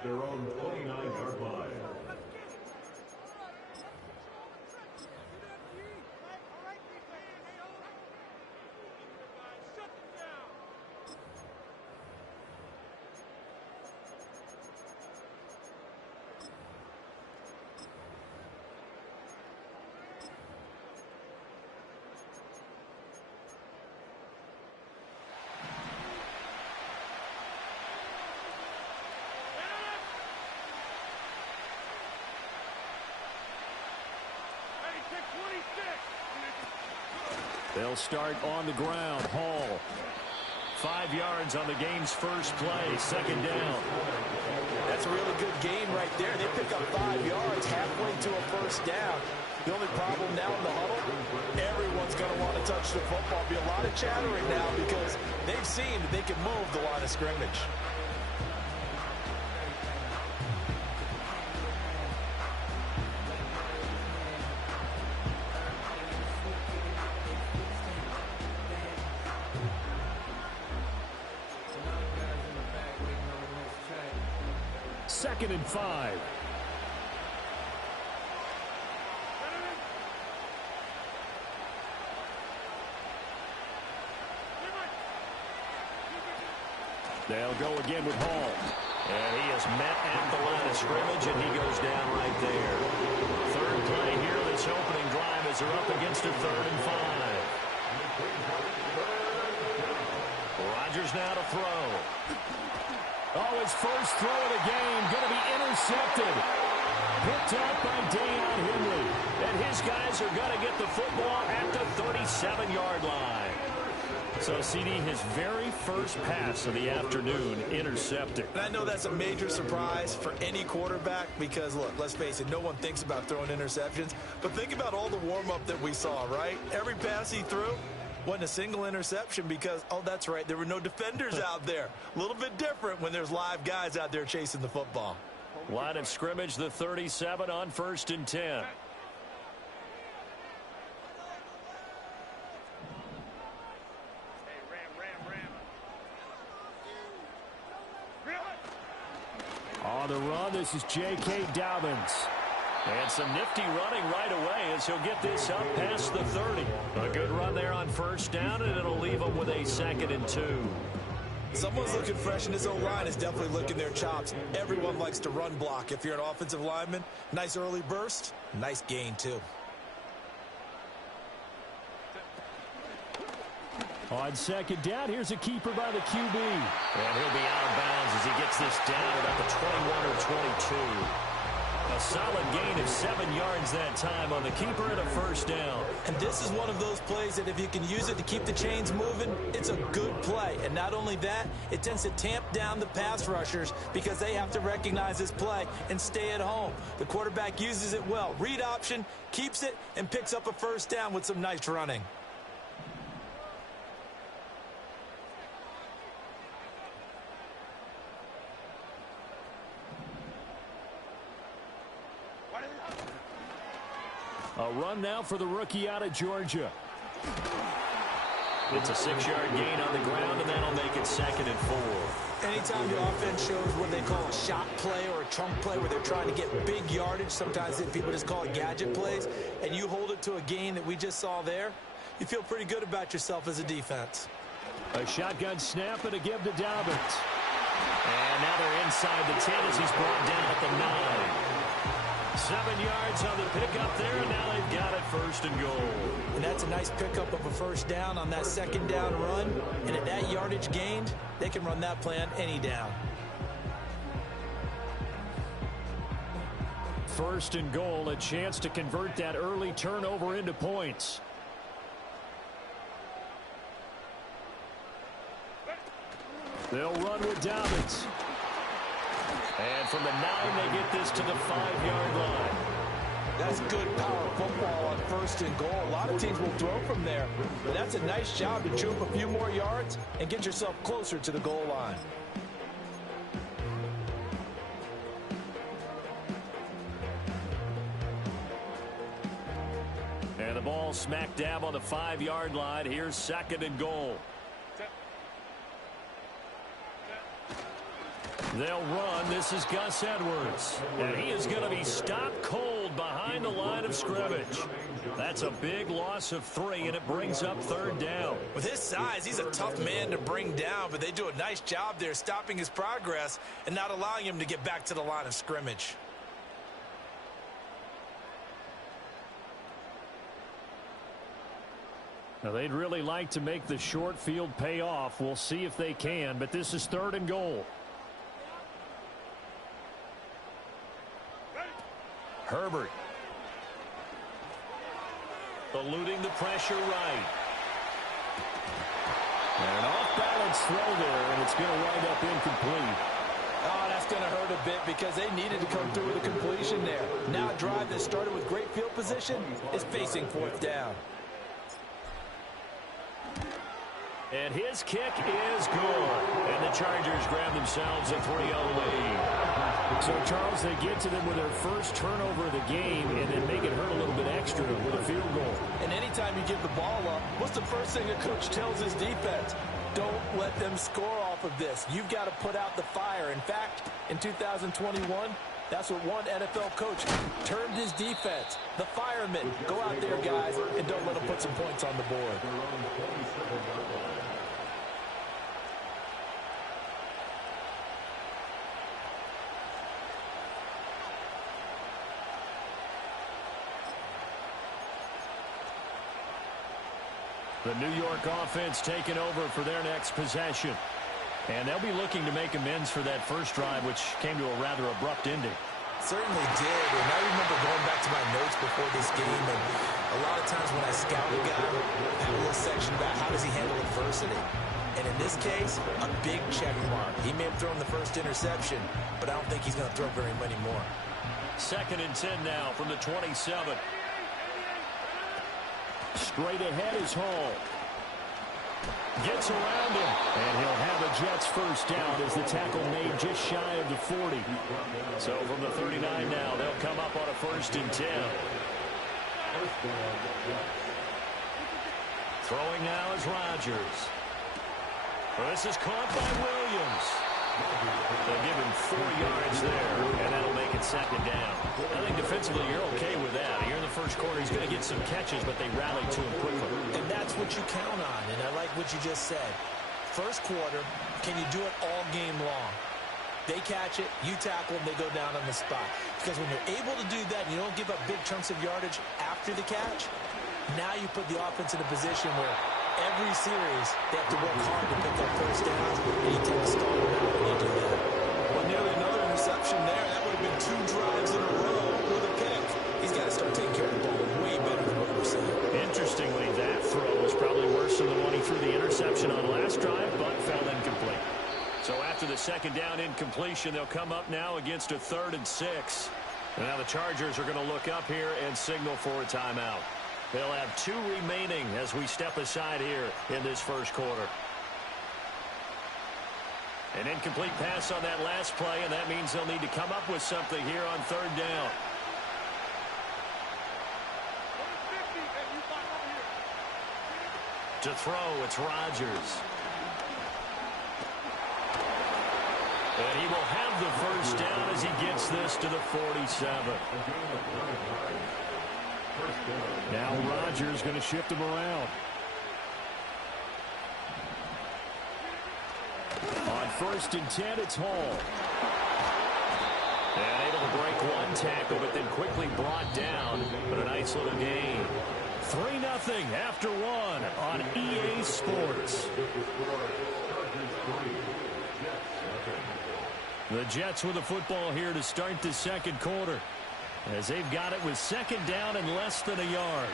at their own 29-yard line. They'll start on the ground. Hall. 5 yards on the game's first play. Second down. That's a really good gain right there. They pick up 5 yards halfway to a first down. The only problem now in the huddle, everyone's going to want to touch the football. Be a lot of chattering now because they've seen that they can move the line of scrimmage. Second and 5. They'll go again with Hall. And he is met at the line of scrimmage, and he goes down right there. Third play here this opening drive as they're up against a 3rd and 5. Rodgers now to throw. Oh, his first throw of the game going to be intercepted. Picked up by Deion Henry. And his guys are going to get the football at the 37-yard line. So, CD, his very first pass of the afternoon intercepted. And I know that's a major surprise for any quarterback because, look, let's face it, no one thinks about throwing interceptions. But think about all the warm-up that we saw, right? Every pass he threw wasn't a single interception because, oh, that's right, there were no defenders out there. A little bit different when there's live guys out there chasing the football. Line of scrimmage, the 37 on 1st and 10. On the run, this is J.K. Dobbins. And some nifty running right away as he'll get this up past the 30. A good run there on first down, and it'll leave him with a 2nd and 2. Someone's looking fresh, and his O-line is definitely licking their chops. Everyone likes to run block. If you're an offensive lineman, nice early burst, nice gain, too. On second down, here's a keeper by the QB. And he'll be out of bounds as he gets this down at the 21 or 22. A solid gain of 7 yards that time on the keeper and a first down. And this is one of those plays that if you can use it to keep the chains moving, it's a good play. And not only that, it tends to tamp down the pass rushers because they have to recognize this play and stay at home. The quarterback uses it well. Read option, keeps it, and picks up a first down with some nice running. A run now for the rookie out of Georgia. It's a 6-yard gain on the ground, and that'll make it 2nd and 4. Anytime the offense shows what they call a shot play or a trunk play where they're trying to get big yardage, sometimes people just call it gadget plays, and you hold it to a gain that we just saw there, you feel pretty good about yourself as a defense. A shotgun snap and a give to Dobbins. And now they're inside the 10 as he's brought down at the 9. 7 yards on the pickup there, and now they've got it 1st and goal. And that's a nice pickup of a first down on that second down run. And at that yardage gained, they can run that play on any down. 1st and goal, a chance to convert that early turnover into points. They'll run with Dobbins. And from the 9, they get this to the 5-yard line. That's good power football on 1st and goal. A lot of teams will throw from there, but that's a nice job to chew up a few more yards and get yourself closer to the goal line. And the ball smack dab on the 5-yard line. Here's 2nd and goal. They'll run. This is Gus Edwards. And he is going to be stopped cold behind the line of scrimmage. That's a big loss of 3, and it brings up 3rd down. With his size, he's a tough man to bring down, but they do a nice job there stopping his progress and not allowing him to get back to the line of scrimmage. Now, they'd really like to make the short field pay off. We'll see if they can, but this is 3rd and goal. Herbert. Eluding the pressure right. And an off-balance throw there, and it's going to wind up incomplete. Oh, that's going to hurt a bit because they needed to come through with a completion there. Now a drive that started with great field position is facing 4th down. And his kick is good. And the Chargers grab themselves a 3-0 lead. So, Charles, they get to them with their first turnover of the game and then make it hurt a little bit extra with a field goal. And anytime you give the ball up, what's the first thing a coach tells his defense? Don't let them score off of this. You've got to put out the fire. In fact, in 2021, that's what one NFL coach termed his defense. The firemen. Go out there, guys, and don't let them put some points on the board. The New York offense taking over for their next possession. And they'll be looking to make amends for that first drive, which came to a rather abrupt ending. Certainly did, and I remember going back to my notes before this game, and a lot of times when I scout a guy, I have a little section about how does he handle adversity. And in this case, a big check mark. He may have thrown the first interception, but I don't think he's going to throw very many more. 2nd and 10 now from the 27. Straight ahead is Hall. Gets around him, and he'll have a Jets first down as the tackle made just shy of the 40. So from the 39 now, they'll come up on a 1st and 10. Throwing now is Rodgers. This is caught by Williams. They'll give him 4 yards there, and that'll make it 2nd down. I think defensively you're okay with that. Here in the first quarter, he's going to get some catches, but they rally to him quickly. And that's what you count on, and I like what you just said. First quarter, can you do it all game long? They catch it, you tackle them, they go down on the spot. Because when you're able to do that and you don't give up big chunks of yardage after the catch, now you put the offense in a position where every series they have to work hard to pick up first downs, and you tend to stall them out when you do that. Well, nearly another interception there. That would have been 2 drives in a row with a pick. He's got to start taking care of the ball way better than what we're seeing. Interestingly, that throw was probably worse than the one he threw the interception on last drive, but fell incomplete. So after the 2nd down incompletion, they'll come up now against a 3rd and 6. And now the Chargers are going to look up here and signal for a timeout. They'll have 2 remaining as we step aside here in this first quarter. An incomplete pass on that last play, and that means they'll need to come up with something here on 3rd down. To throw, it's Rodgers. And he will have the first down as he gets this to the 47. Now Rodgers going to shift him around. On 1st and 10, it's Hall. And able to break one tackle, but then quickly brought down. But a nice little gain. 3-0 after 1 on EA Sports. The Jets with the football here to start the second quarter, as they've got it with 2nd down and less than a yard.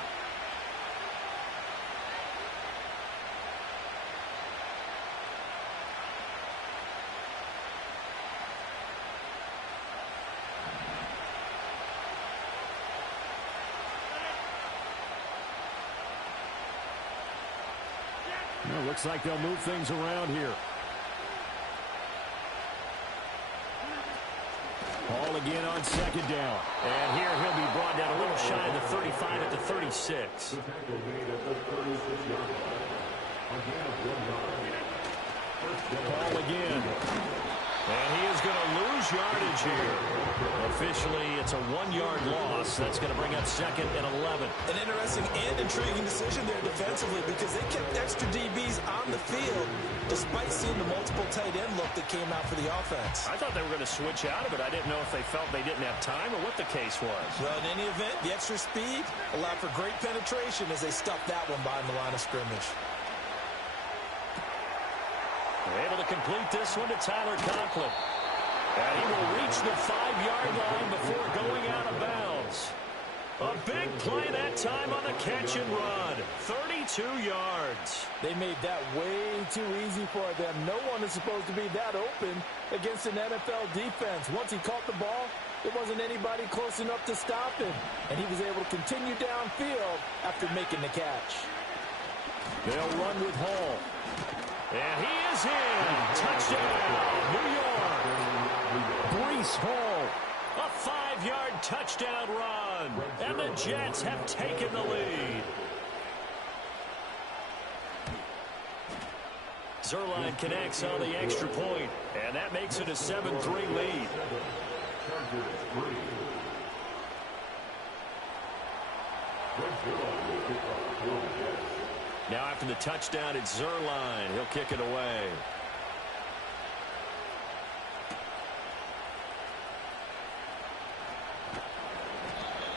Well, looks like they'll move things around here. Hall again on 2nd down. And here he'll be brought down a little shy of the 35 at the 36. Hall again. And he is going to lose yardage here. Officially, it's a 1-yard loss. That's going to bring up 2nd and 11. An interesting and intriguing decision there defensively because they kept extra DBs on the field despite seeing the multiple tight end look that came out for the offense. I thought they were going to switch out of it. I didn't know if they felt they didn't have time or what the case was. Well, in any event, the extra speed allowed for great penetration as they stuffed that one behind the line of scrimmage. They're able to complete this one to Tyler Conklin. And he will reach the 5-yard line before going out of bounds. A big play that time on the catch and run. 32 yards. They made that way too easy for them. No one is supposed to be that open against an NFL defense. Once he caught the ball, there wasn't anybody close enough to stop him. And he was able to continue downfield after making the catch. They'll run with Hall. And he is in. Touchdown, New York. Breece Hall. A 5-yard touchdown run. And the Jets have taken the lead. Zuerlein connects on the extra point. And that makes it a 7-3 lead. Now after the touchdown, it's Zuerlein. He'll kick it away.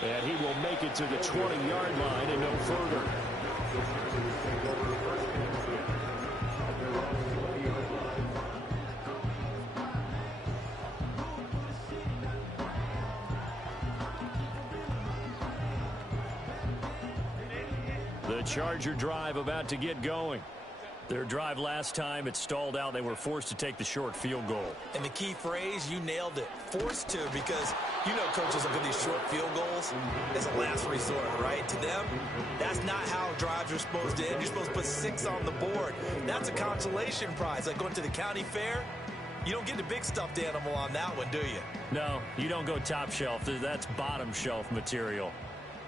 And he will make it to the 20-yard line and no further. The Charger drive about to get going. Their drive last time, it stalled out. They were forced to take the short field goal. And the key phrase, you nailed it. Forced to, because you know coaches look at these short field goals as a last resort, right? To them, that's not how drives are supposed to end. You're supposed to put 6 on the board. That's a consolation prize. Like going to the county fair, you don't get the big stuffed animal on that one, do you? No, you don't go top shelf. That's bottom shelf material.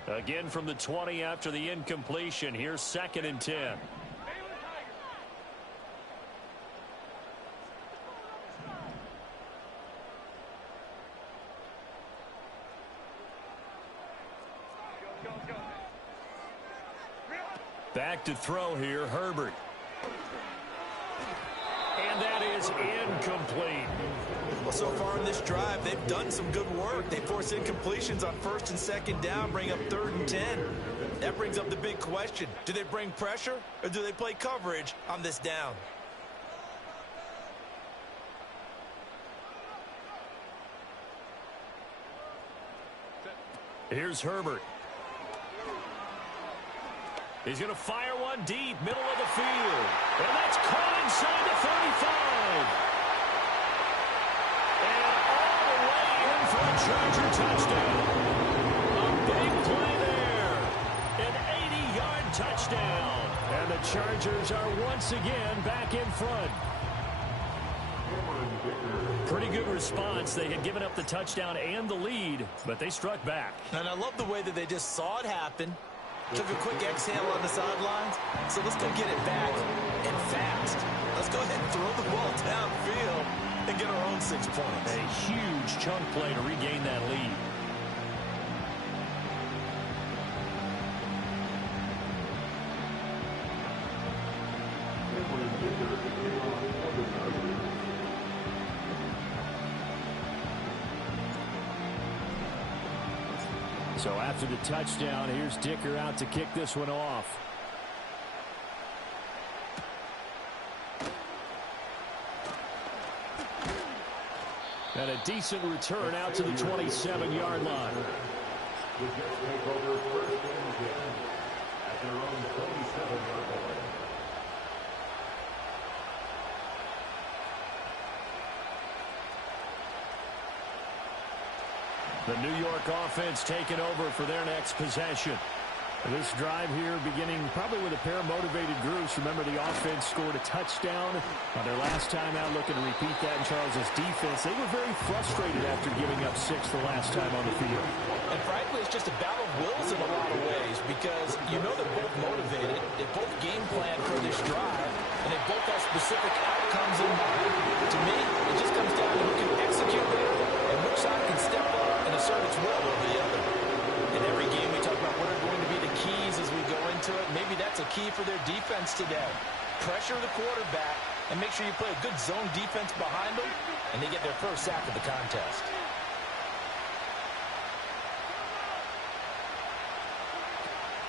Again from the 20 after the incompletion. Here's 2nd and 10. Back to throw here, Herbert. And that is incomplete. Well, so far in this drive, they've done some good work. They force incompletions on 1st and 2nd down, bring up 3rd and 10. That brings up the big question. Do they bring pressure or do they play coverage on this down? Here's Herbert. He's going to fire one deep, middle of the field. And that's caught inside the 35. And all the way in for a Charger touchdown. A big play there. An 80-yard touchdown. And the Chargers are once again back in front. Pretty good response. They had given up the touchdown and the lead, but they struck back. And I love the way that they just saw it happen. Took a quick exhale on the sidelines. So let's go get it back and fast. Let's go ahead and throw the ball downfield and get our own 6 points. A huge chunk play to regain that lead. So after the touchdown, here's Dicker out to kick this one off. And a decent return out to the 27-yard line. The Jets take over 1st and 10 at their own 27-yard line. The New York offense taking over for their next possession. This drive here beginning probably with a pair of motivated groups. Remember, the offense scored a touchdown on their last time out, looking to repeat that in Charles' defense. They were very frustrated after giving up 6 the last time on the field. And frankly, it's just a battle of wills in a lot of ways because you know they're both motivated. They both game plan for this drive. and they both have specific outcomes in mind. To me, it just comes down to who can execute better and which side can step up and assert its will over the other. In every game, we talk about what are going to be the keys as we go into it. Maybe that's a key for their defense today. Pressure the quarterback and make sure you play a good zone defense behind them, and they get their first sack of the contest.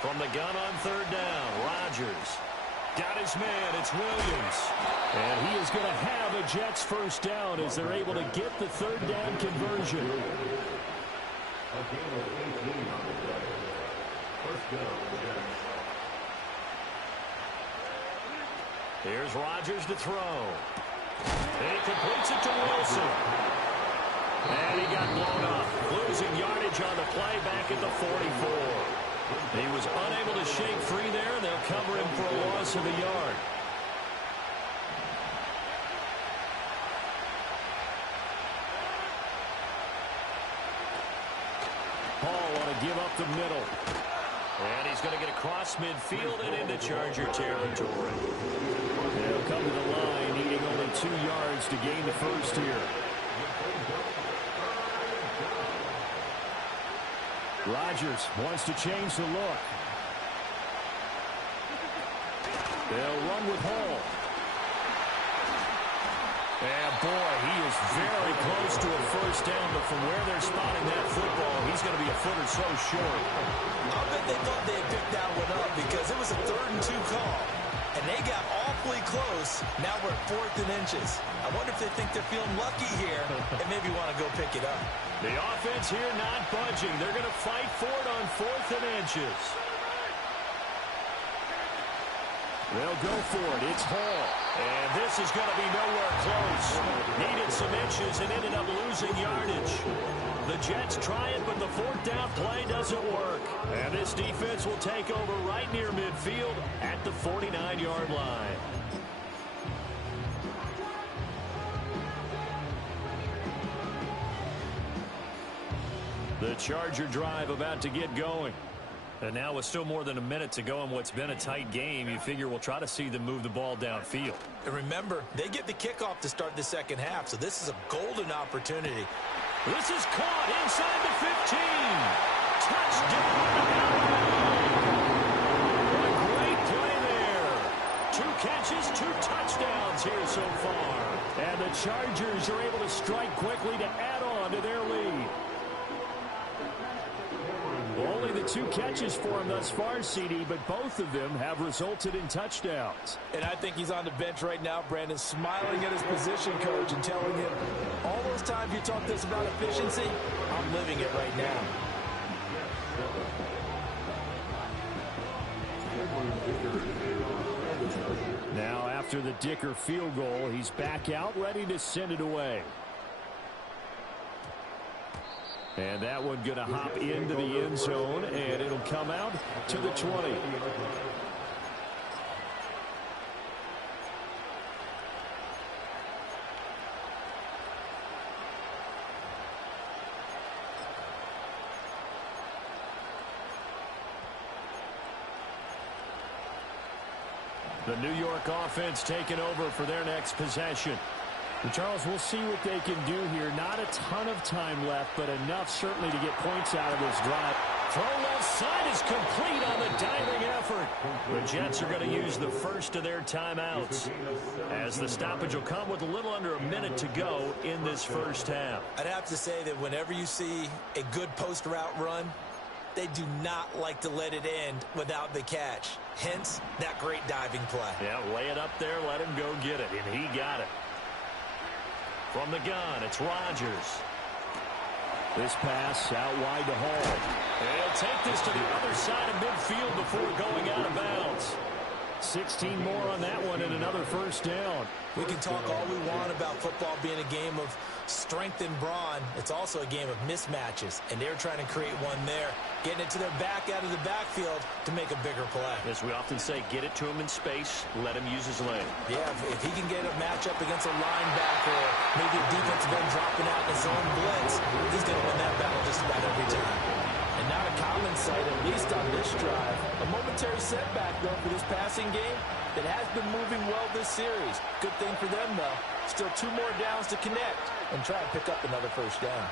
From the gun on third down, Rodgers got his man. It's Williams. And he is going to have a Jets first down as they're able to get the third down conversion. A gain of 18 on the play. First down, Jets. Here's Rodgers to throw. He completes it to Wilson. And he got blown up. Losing yardage on the play back at the 44. He was unable to shake free there, and they'll cover him for a loss of a yard. Hall want to give up the middle. And he's going to get across midfield and into Charger territory. They'll come to the line, needing only 2 yards to gain the first here. Rodgers wants to change the look. They'll run with Hall. And boy, he is very close to a first down, but from where they're spotting that football, he's going to be a foot or so short. I bet they thought they had picked that one up because it was a 3rd and 2 call, and they got awfully close. Now we're at 4th and inches. I wonder if they think they're feeling lucky here and maybe want to go pick it up. The offense here not budging. They're going to fight for it on 4th and inches. They'll go for it. It's Hall. And this is going to be nowhere close. Needed some inches and ended up losing yardage. The Jets try it, but the 4th down play doesn't work. And this defense will take over right near midfield at the 49-yard line. The Charger drive about to get going. And now with still more than a minute to go in what's been a tight game, you figure we'll try to see them move the ball downfield. And remember, they get the kickoff to start the second half, so this is a golden opportunity. This is caught inside the 15. Touchdown! What a great play there. 2 catches, 2 touchdowns here so far. And the Chargers are able to strike quickly to add on to their lead. Only the 2 catches for him thus far, CD, but both of them have resulted in touchdowns. And I think he's on the bench right now, Brandon, smiling at his position coach and telling him, all those times you talk to us about efficiency, I'm living it right now. Now after the Dicker field goal, he's back out, ready to send it away. And that one going to hop into the end zone, and it'll come out to the 20. The New York offense taking over for their next possession. And Charles, we'll see what they can do here. Not a ton of time left, but enough certainly to get points out of this drive. Throw left side is complete on the diving effort. The Jets are going to use the first of their timeouts, as the stoppage will come with a little under a minute to go in this first half. I'd have to say that whenever you see a good post route run, they do not like to let it end without the catch. Hence, that great diving play. Yeah, lay it up there, let him go get it, and he got it. From the gun, it's Rodgers. This pass out wide to Hall. And he'll take this to the other side of midfield before going out of bounds. 16 more on that one and another first down. We can talk all we want about football being a game of strength and brawn. It's also a game of mismatches, and they're trying to create one there, getting it to their back out of the backfield to make a bigger play. As we often say, get it to him in space, let him use his leg. Yeah, if he can get a matchup against a linebacker, or maybe a defensive end dropping out in his own blitz, he's going to win that battle just about every time. And not a common sight, at least on this drive. A momentary setback, though, for this passing game. that has been moving well this series. Good thing for them, though. Still 2 more downs to connect and try and pick up another first down.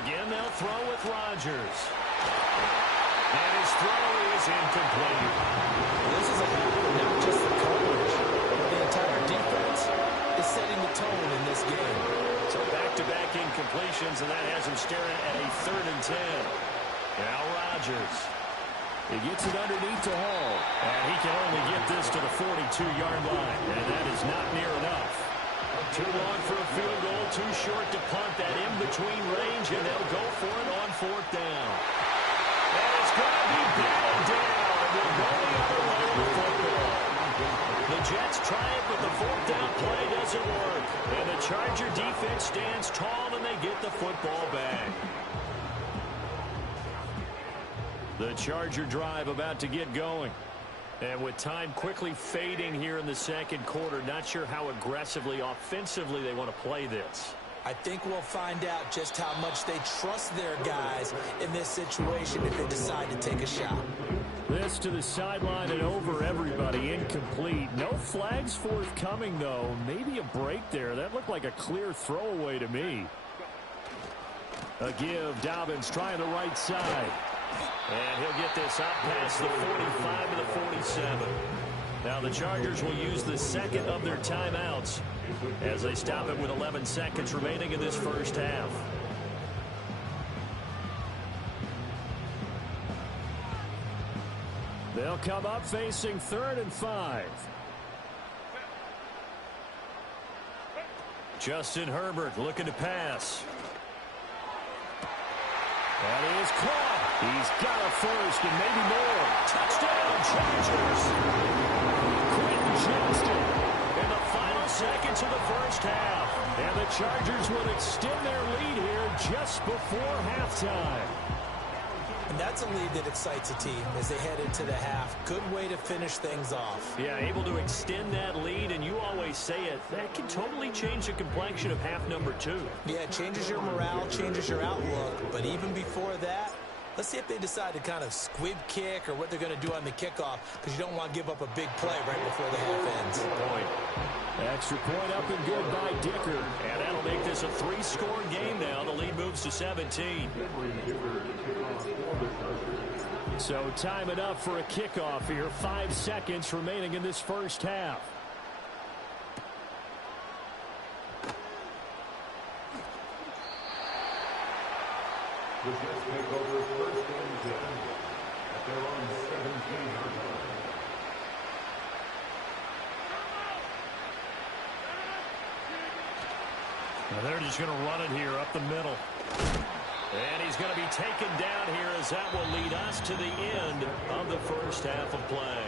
Again, they'll throw with Rodgers. And his throw is incomplete. This is a habit of not just the coverage, but the entire defense is setting the tone in this game. So back-to-back incompletions, and that has him staring at a 3rd and 10. Now Rodgers. He gets it underneath to Hall. And he can only get this to the 42-yard line, and that is not near enough. Too long for a field goal, too short to punt that in-between range, and they'll go for it on 4th down. And it's going to be batted down, and we'll go the other way with the football. The Jets try it, but the 4th down play doesn't work. And the Charger defense stands tall, and they get the football back. The Charger drive about to get going. And with time quickly fading here in the 2nd quarter, not sure how aggressively, offensively they want to play this. I think we'll find out just how much they trust their guys in this situation if they decide to take a shot. This to the sideline and over everybody. Incomplete. No flags forthcoming, though. Maybe a break there. That looked like a clear throwaway to me. A give. Dobbins trying the right side. And he'll get this out past the 45 to the 47. Now the Chargers will use the 2nd of their timeouts as they stop it with 11 seconds remaining in this first half. They'll come up facing 3rd and 5. Justin Herbert looking to pass. That is caught. He's got a first and maybe more. Touchdown, Chargers. Quentin Johnston in the final seconds of the first half. And the Chargers will extend their lead here just before halftime. And that's a lead that excites a team as they head into the half. Good way to finish things off. Yeah, able to extend that lead, and you always say it, that can totally change the complexion of half number 2. Yeah, it changes your morale, changes your outlook. But even before that, let's see if they decide to kind of squib kick or what they're going to do on the kickoff, because you don't want to give up a big play right before the half ends. Point. Extra point up and good by Dicker. And that'll make this a 3-score game now. The lead moves to 17. So time enough for a kickoff here. 5 seconds remaining in this first half. The Jets take over 1st and 10 at their own 17-yard line. Now they're just going to run it here up the middle. And he's going to be taken down here as that will lead us to the end of the first half of play.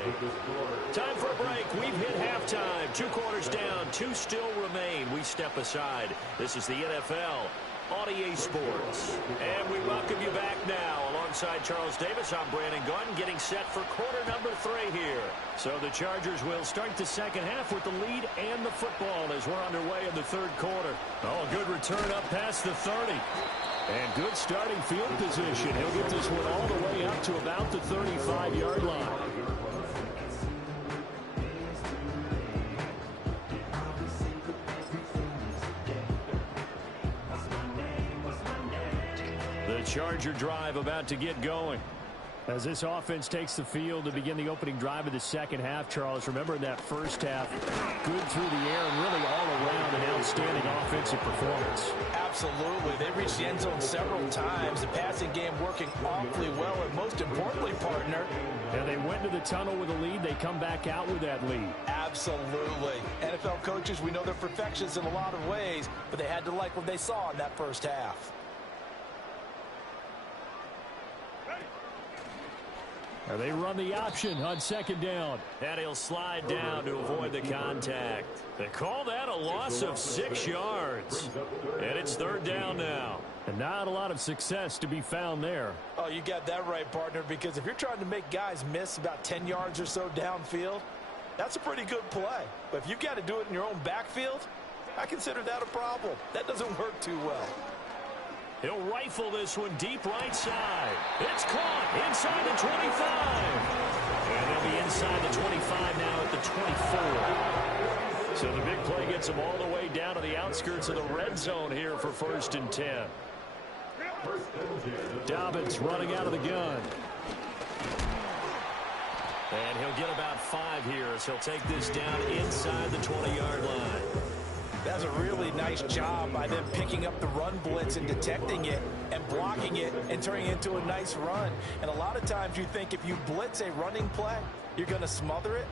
Time for a break. We've hit halftime. 2 quarters down. 2 still remain. We step aside. This is the NFL on EA Sports. And we welcome you back now. Alongside Charles Davis, I'm Brandon Gunn, getting set for quarter number 3 here. So the Chargers will start the second half with the lead and the football as we're underway in the 3rd quarter. Oh, good return up past the 30. And good starting field position. He'll get this one all the way up to about the 35-yard line. The Charger drive about to get going. As this offense takes the field to begin the opening drive of the second half, Charles, remember in that first half, good through the air and really all around an outstanding offensive performance. Absolutely. They reached the end zone several times. The passing game working awfully well, and most importantly, partner. And they went to the tunnel with a lead. They come back out with that lead. Absolutely. NFL coaches, we know they're perfectionists in a lot of ways, but they had to like what they saw in that first half. And they run the option on 2nd down. And he'll slide down to avoid the contact. They call that a loss of 6 yards. And it's 3rd down now. And not a lot of success to be found there. Oh, you got that right, partner, because if you're trying to make guys miss about 10 yards or so downfield, that's a pretty good play. But if you've got to do it in your own backfield, I consider that a problem. That doesn't work too well. He'll rifle this one deep right side. It's caught inside the 25. And they'll be inside the 25 now at the 24. So the big play gets them all the way down to the outskirts of the red zone here for 1st and 10. Dobbins running out of the gun. And he'll get about 5 here as he'll take this down inside the 20-yard line. That's a really nice job by them picking up the run blitz and detecting it and blocking it and turning it into a nice run. And a lot of times you think if you blitz a running play, you're going to smother it.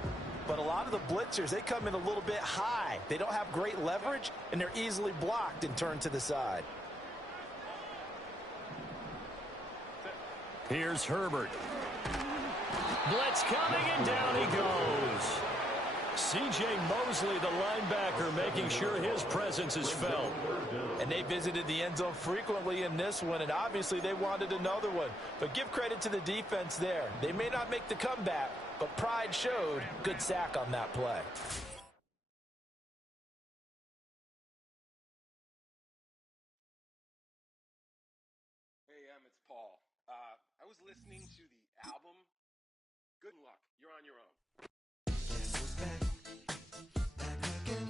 But a lot of the blitzers, they come in a little bit high. They don't have great leverage, and they're easily blocked and turned to the side. Here's Herbert. Blitz coming, and down he goes. C.J. Mosley, the linebacker, making sure his presence is felt. And they visited the end zone frequently in this one, and obviously they wanted another one. But give credit to the defense there. They may not make the comeback, but pride showed. Good sack on that play. Hey, it's Paul. I was listening to the album. Good luck. You're on your own. Guess who's back? Back again.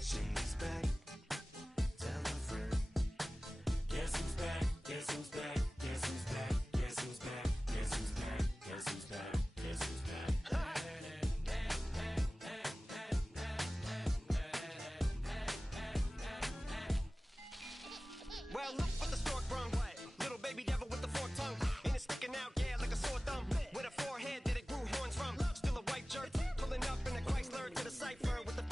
She's back. Tell a friend. Guess who's back? Guess who's back? Guess who's back? Guess who's back? Guess who's back? Guess who's back? Guess who's back? Well, look what the stork brung. Little baby devil with the forked tongue. And it's sticking out, yeah, like a sore thumb. With a forehead that it grew horns from. Still a white jerk. Pulling up in a Chrysler to the cipher with the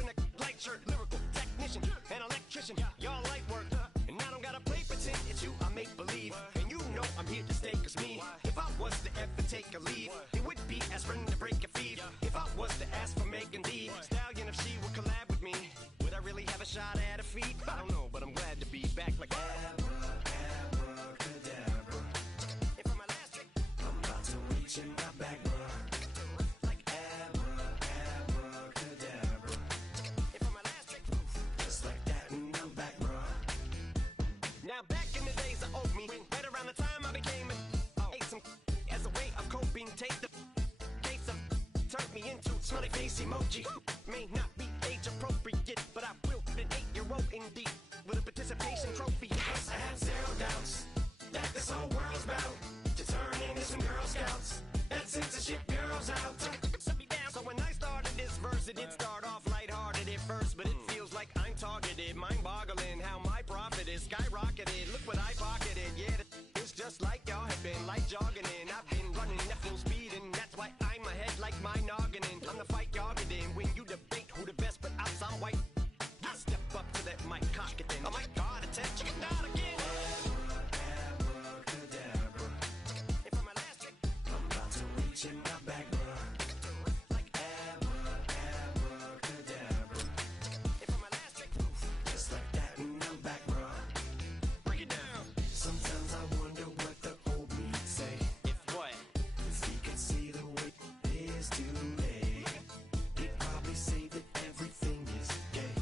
in a light shirt. Lyrical technician and electrician. Y'all light work. And I don't gotta play pretend. It's you I make believe. And you know I'm here to stay, cause me. If I was to ever take a leave, it would be aspirin to break a feed. If I was to ask for Megan D Stallion, if she would collab with me, would I really have a shot at a feat? I don't know, but I'm glad to be back like In my back, like abracadabra. if I'm a last trick, Just like that, and I'm back, bro. now back in the days of old me, right around the time I became ate some as a way of coping. Take the case of turned me into smiley face emoji. May not be age appropriate, but I will an 8-year-old indeed with a participation trophy. I have zero doubts that this whole world's about to turn into some Girl Scouts. That censorship bureau's out. Shut me down. So when I started this verse, it did start off lighthearted at first, but it feels like I'm targeted. Mind-boggling how my profit is skyrocketed. Look what I pocketed. Yeah, it's just like y'all have been like jogging in. I've been running at full speed, and that's why I'm ahead like my noggin. I'm the fight y'all get in when you debate who the best, but I'm some white. I step up to that mic, cock it then. Oh my God, attention, not again. If I'm a last trick, I'm about to reach in my back, bro. Like abracadabra. if I'm a last trick, Just like that, and I'm back, bro. break it down. Sometimes I wonder what the old me'd say. If what? If he could see the way it is today, he'd probably say that everything is gay.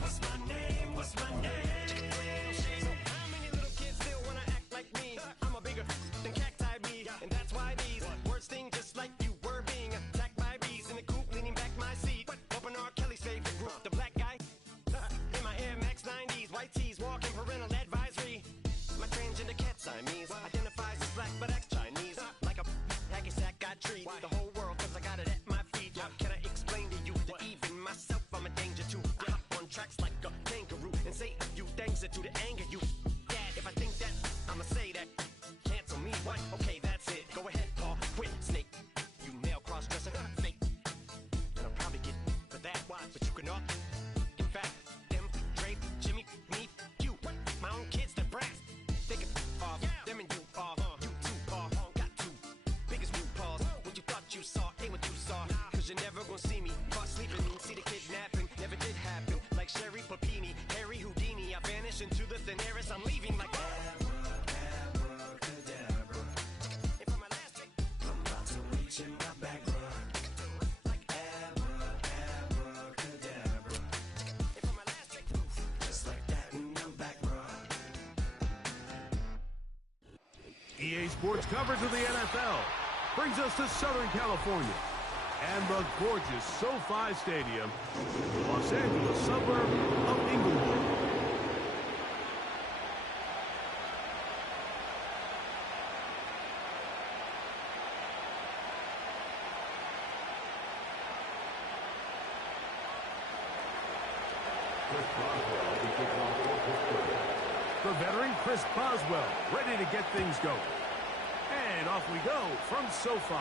What's my name? What's my name? So how many little kids still wanna act like me? I'm a bigger than cacti bee, and that's why these words sting just like you were being attacked by bees in the coop, leaning back my seat. Open R. Kelly's favorite group, the black guy. In my Air Max 90s, white tees, walking parental advisory. My transgender cat Siamese identifies as black but acts Chinese. Like a hacky sack I treat the whole world cause I got it at my feet. Can I explain to you that even myself I'm a danger to? I hop on tracks like a kangaroo and say a few things that do to anger you. Dad, if I think that, I'ma say that. Cancel me, what? Okay, that's it. Go ahead, Paul. Quit, snake. You male cross-dresser, fake. And I'll probably get for that, but you can all. In fact, them, Drake, Jimmy, me, you. My own kids, they're brass. They can off. Them and you off. You two off. Got two. Biggest blue paws. What you thought you saw ain't what you saw. Cause you're never gonna see me caught sleeping. See the kidnapping. Never did happen. Like Sherry Papini, Harry Houdini. I vanish into the thin air as I'm leaving like Abracadabra. if I'm a last trick. I'm about to reach in my back, bro. Like abracadabra. If I'm a last trick. Just like that, and I'm back, bro. EA Sports coverage of the NFL brings us to Southern California and the gorgeous SoFi Stadium, the Los Angeles suburb of Inglewood. The veteran Chris Boswell ready to get things going. And off we go from SoFi.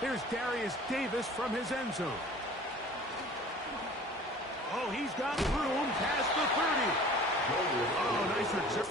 Here's Darius Davis from his end zone. Oh, he's got room past the 30. Oh, nice return.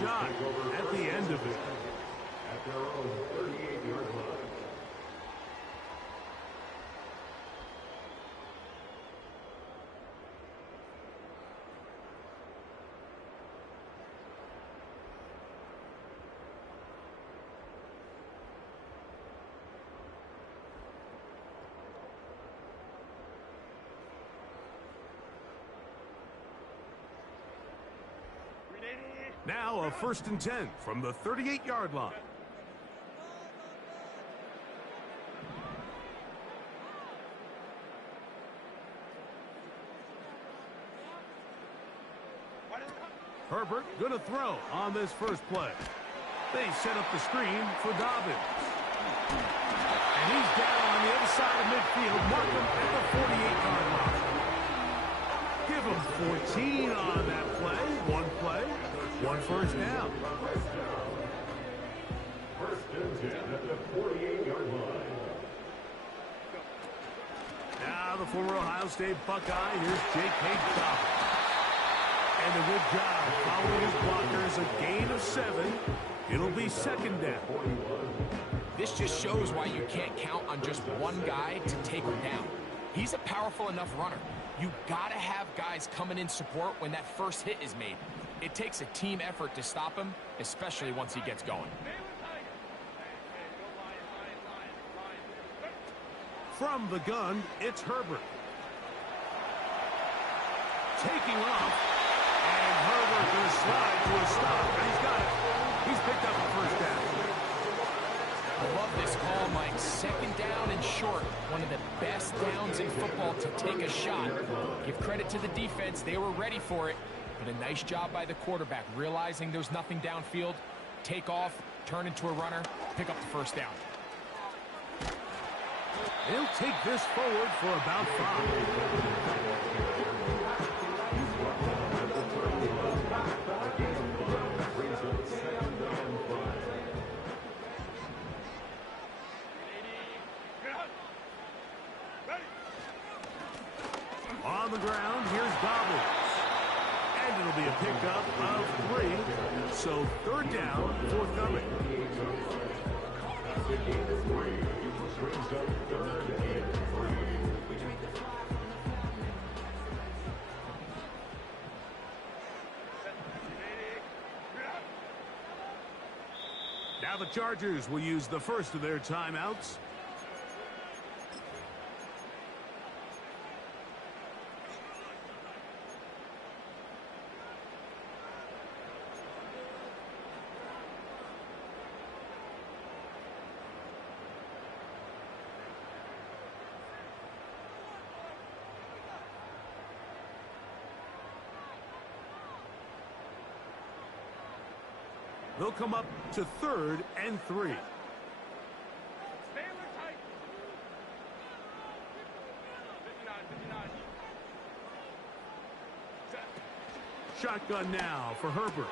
Shot at the end of it. At their own 38-yard line. Now a 1st and 10 from the 38-yard line. Herbert gonna throw on this first play. They set up the screen for Dobbins. And he's down on the other side of midfield. Mark him at the 48-yard line. Give him 14 on that play. One play, one first down. First and 10 at the 48-yard line. Now the former Ohio State Buckeye, here's J.K. Dobbins. And a good job following his blockers, a gain of 7. It'll be 2nd down. This just shows why you can't count on just one guy to take him down. He's a powerful enough runner. You gotta have guys coming in support when that first hit is made. It takes a team effort to stop him, especially once he gets going. From the gun, it's Herbert. Taking off. And Herbert going to slide to a stop. And he's got it. He's picked up a first down. I love this call, Mike. 2nd down and short. One of the best downs in football to take a shot. Give credit to the defense. They were ready for it. But a nice job by the quarterback, realizing there's nothing downfield, take off, turn into a runner, pick up the first down. They'll take this forward for about 5. On the ground, here's Dobbins. And it'll be a pickup of 3. So 3rd down, forthcoming. Now the Chargers will use the first of their timeouts. They'll come up to 3rd and 3. Shotgun now for Herbert.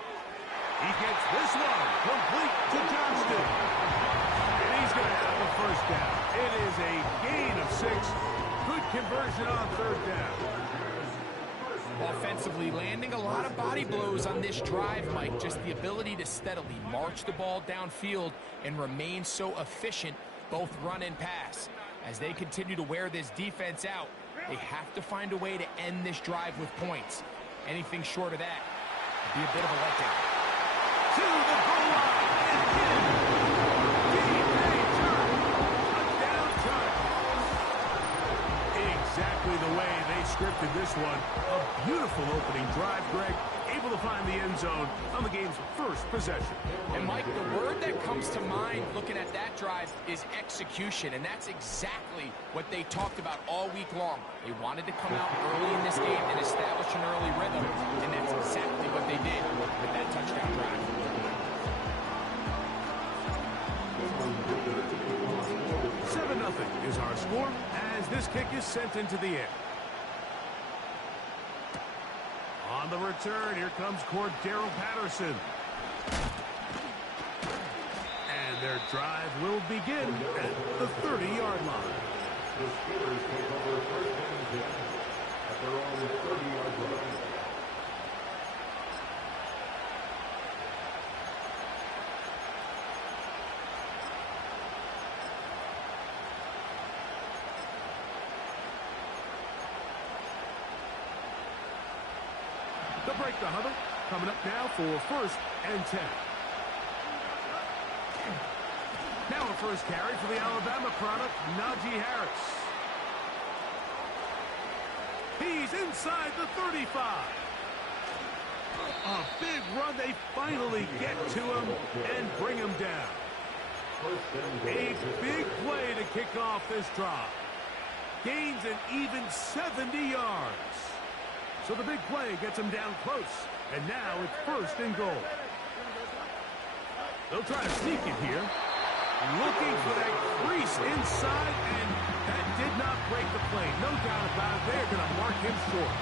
He gets this one complete to Johnston. And he's going to have a first down. It is a gain of 6. Good conversion on 3rd down. Offensively, landing a lot of body blows on this drive, Mike. Just the ability to steadily march the ball downfield and remain so efficient, both run and pass. As they continue to wear this defense out, they have to find a way to end this drive with points. Anything short of that would be a bit of a letdown. To the goal line and in. D.J. Touchdown Chargers. Exactly the way they scripted this one. A beautiful opening drive, Greg. Able to find the end zone on the game's first possession. And, Mike, the word that comes to mind looking at that drive is execution, and that's exactly what they talked about all week long. They wanted to come out early in this game and establish an early rhythm, and that's exactly what they did with that touchdown drive. 7-0 is our score as this kick is sent into the air. On the return, here comes Cordero Patterson. And their drive will begin at the 30-yard line. The Steelers take over 1st and 10 at their own 30-yard line. They'll break the huddle. Coming up now for 1st and 10. Now a first carry for the Alabama product, Najee Harris. He's inside the 35. A big run. They finally get to him and bring him down. A big play to kick off this drive. Gains an even 70 yards. So the big play gets him down close. And now it's 1st and goal. They'll try to sneak it here. Looking for that crease inside, and that did not break the play. No doubt about it. They're going to mark him short.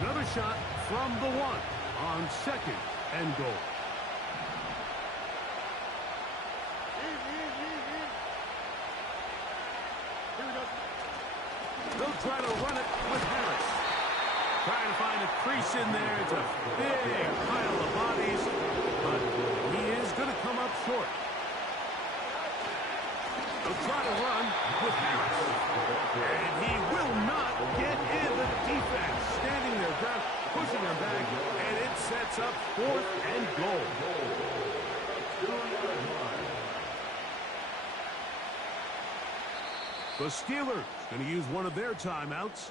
Another shot from the 1 on 2nd and goal. They'll try to run it with Harris. Trying to find a crease in there. It's a big pile of bodies, but he is going to come up short. They'll try to run with Harris. And he will not get in. The defense standing their ground, pushing him back, and it sets up 4th and goal. The Steelers going to use one of their timeouts.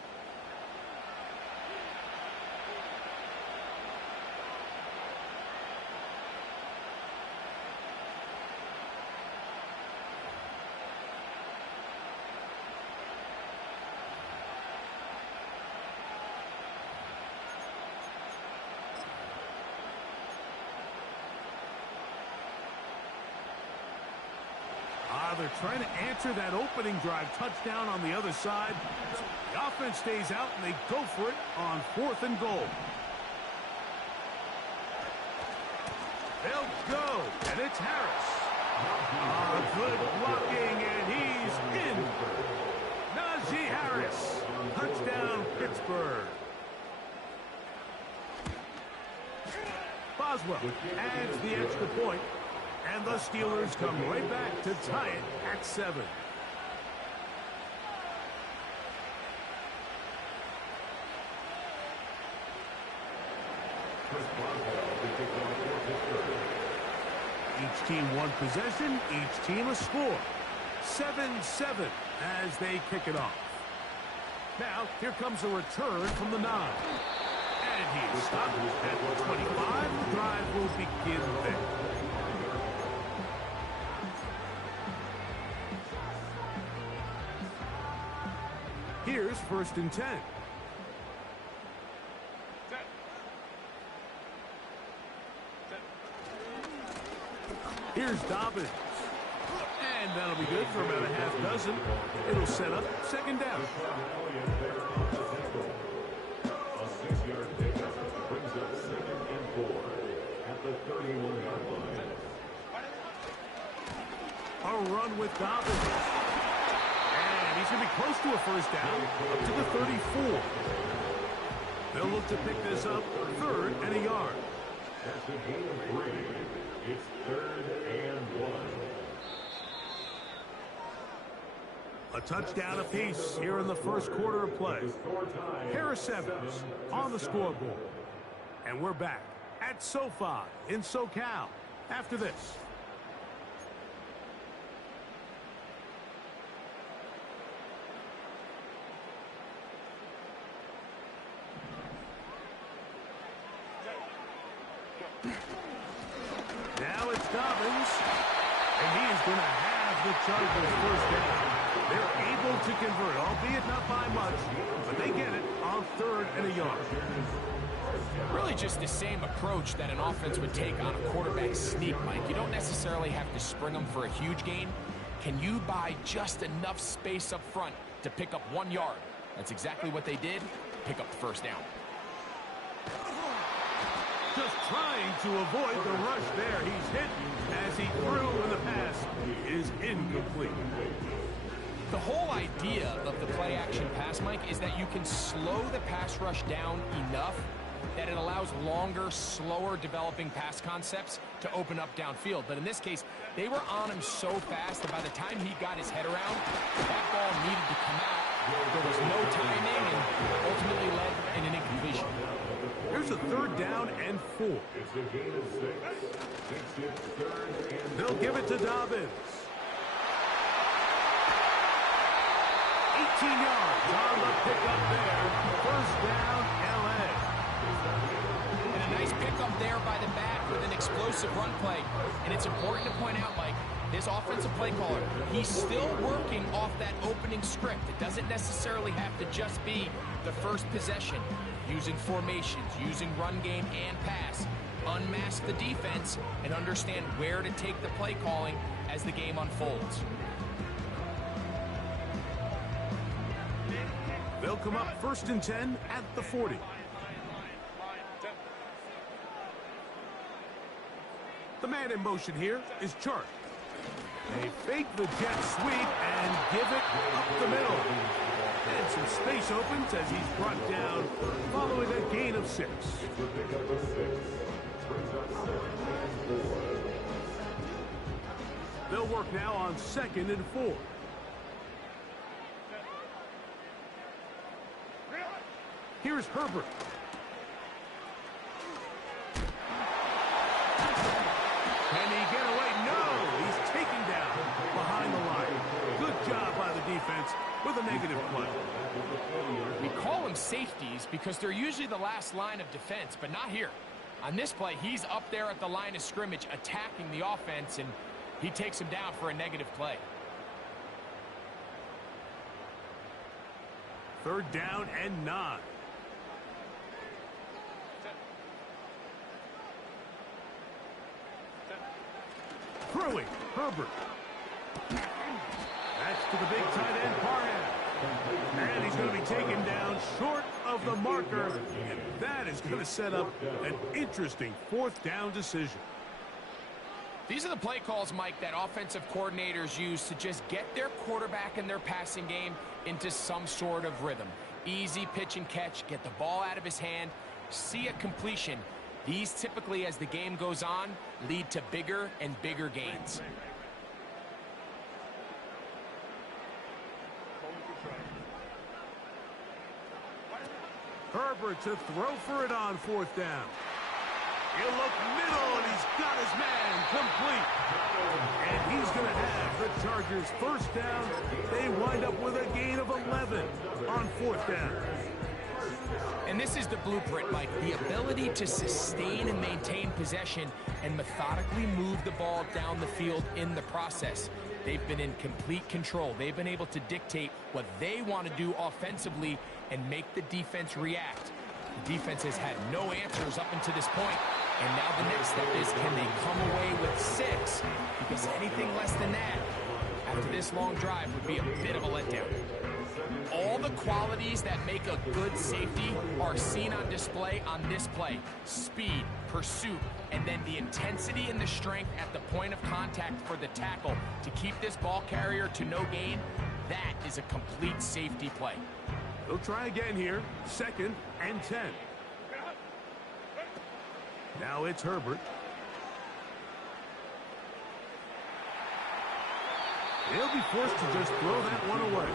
they're trying to answer that opening drive touchdown on the other side. So the offense stays out, and they go for it on 4th and goal. They'll go, and it's Harris. Good blocking, and he's in. Najee Harris. Touchdown, Pittsburgh. Boswell adds the extra point, and the Steelers come right back to tie it at 7. Each team one possession, each team a score. 7-7 as they kick it off. Now, here comes a return from the 9. And he is stopped at 25. The drive will begin there. Here's 1st and 10. Here's Dobbins. And that'll be good for about a half dozen. It'll set up 2nd down. A 6-yard pickup brings up 2nd and 4 at the 31-yard line. A run with Dobbins. And he's going to be close to a 1st down, up to the 34. They'll look to pick this up 3rd and a yard. That's a gain of 3. It's 3rd and 1. A touchdown apiece here in the first quarter of play. Harris Evans on the scoreboard. And we're back at SoFi in SoCal after this. Now it's Dobbins, and he is going to have the Chargers 1st down. They're able to convert, albeit not by much, but they get it on 3rd and a yard. Really just the same approach that an offense would take on a quarterback sneak, Mike. You don't necessarily have to spring them for a huge gain. Can you buy just enough space up front to pick up 1 yard? That's exactly what they did. Pick up the 1st down. Just trying to avoid the rush there. He's hit as he threw, and the pass is incomplete. The whole idea of the play-action pass, Mike, is that you can slow the pass rush down enough that it allows longer, slower developing pass concepts to open up downfield. But in this case, they were on him so fast that by the time he got his head around, that ball needed to come out. There was no timing and ultimately led in an incompletion. Here's a 3rd down and 4. It's a gain of 6. 6 is 3rd and They'll give it to Dobbins. 18 yards on the pickup there. 1st down, L.A. And a nice pickup there by the back with an explosive run play. And it's important to point out, Mike, this offensive play caller, he's still working off that opening script. It doesn't necessarily have to just be the first possession. Using formations, using run game and pass. Unmask the defense and understand where to take the play calling as the game unfolds. They'll come up 1st and 10 at the 40. The man in motion here is Chark. They fake the jet sweep and give it up the middle. And some space opens as he's brought down following a gain of 6. They'll work now on 2nd and 4. Here's Herbert. Can he get away? No! He's taken down behind the line. Good job by the defense with a negative play. We call them safeties because they're usually the last line of defense, but not here. On this play, he's up there at the line of scrimmage attacking the offense, and he takes him down for a negative play. 3rd down and 9. Throwing, Herbert. to the big tight end, Parham. And he's going to be taken down short of the marker. And that is going to set up an interesting fourth down decision. These are the play calls, Mike, that offensive coordinators use to just get their quarterback and their passing game into some sort of rhythm. Easy pitch and catch, get the ball out of his hand, see a completion. These typically, as the game goes on, lead to bigger and bigger gains. Herbert to throw for it on fourth down. He'll look middle, and he's got his man complete. And he's going to have the Chargers first down. They wind up with a gain of 11 on fourth down. And this is the blueprint, Mike. The ability to sustain and maintain possession and methodically move the ball down the field in the process. They've been in complete control. They've been able to dictate what they want to do offensively and make the defense react. The defense has had no answers up until this point. And now the next step is, can they come away with 6? Because anything less than that, after this long drive, would be a bit of a letdown. All the qualities that make a good safety are seen on display on this play. Speed, pursuit, and then the intensity and the strength at the point of contact for the tackle to keep this ball carrier to no gain. That is a complete safety play. They'll try again here. 2nd and 10. Now it's Herbert. They'll be forced to just throw that one away.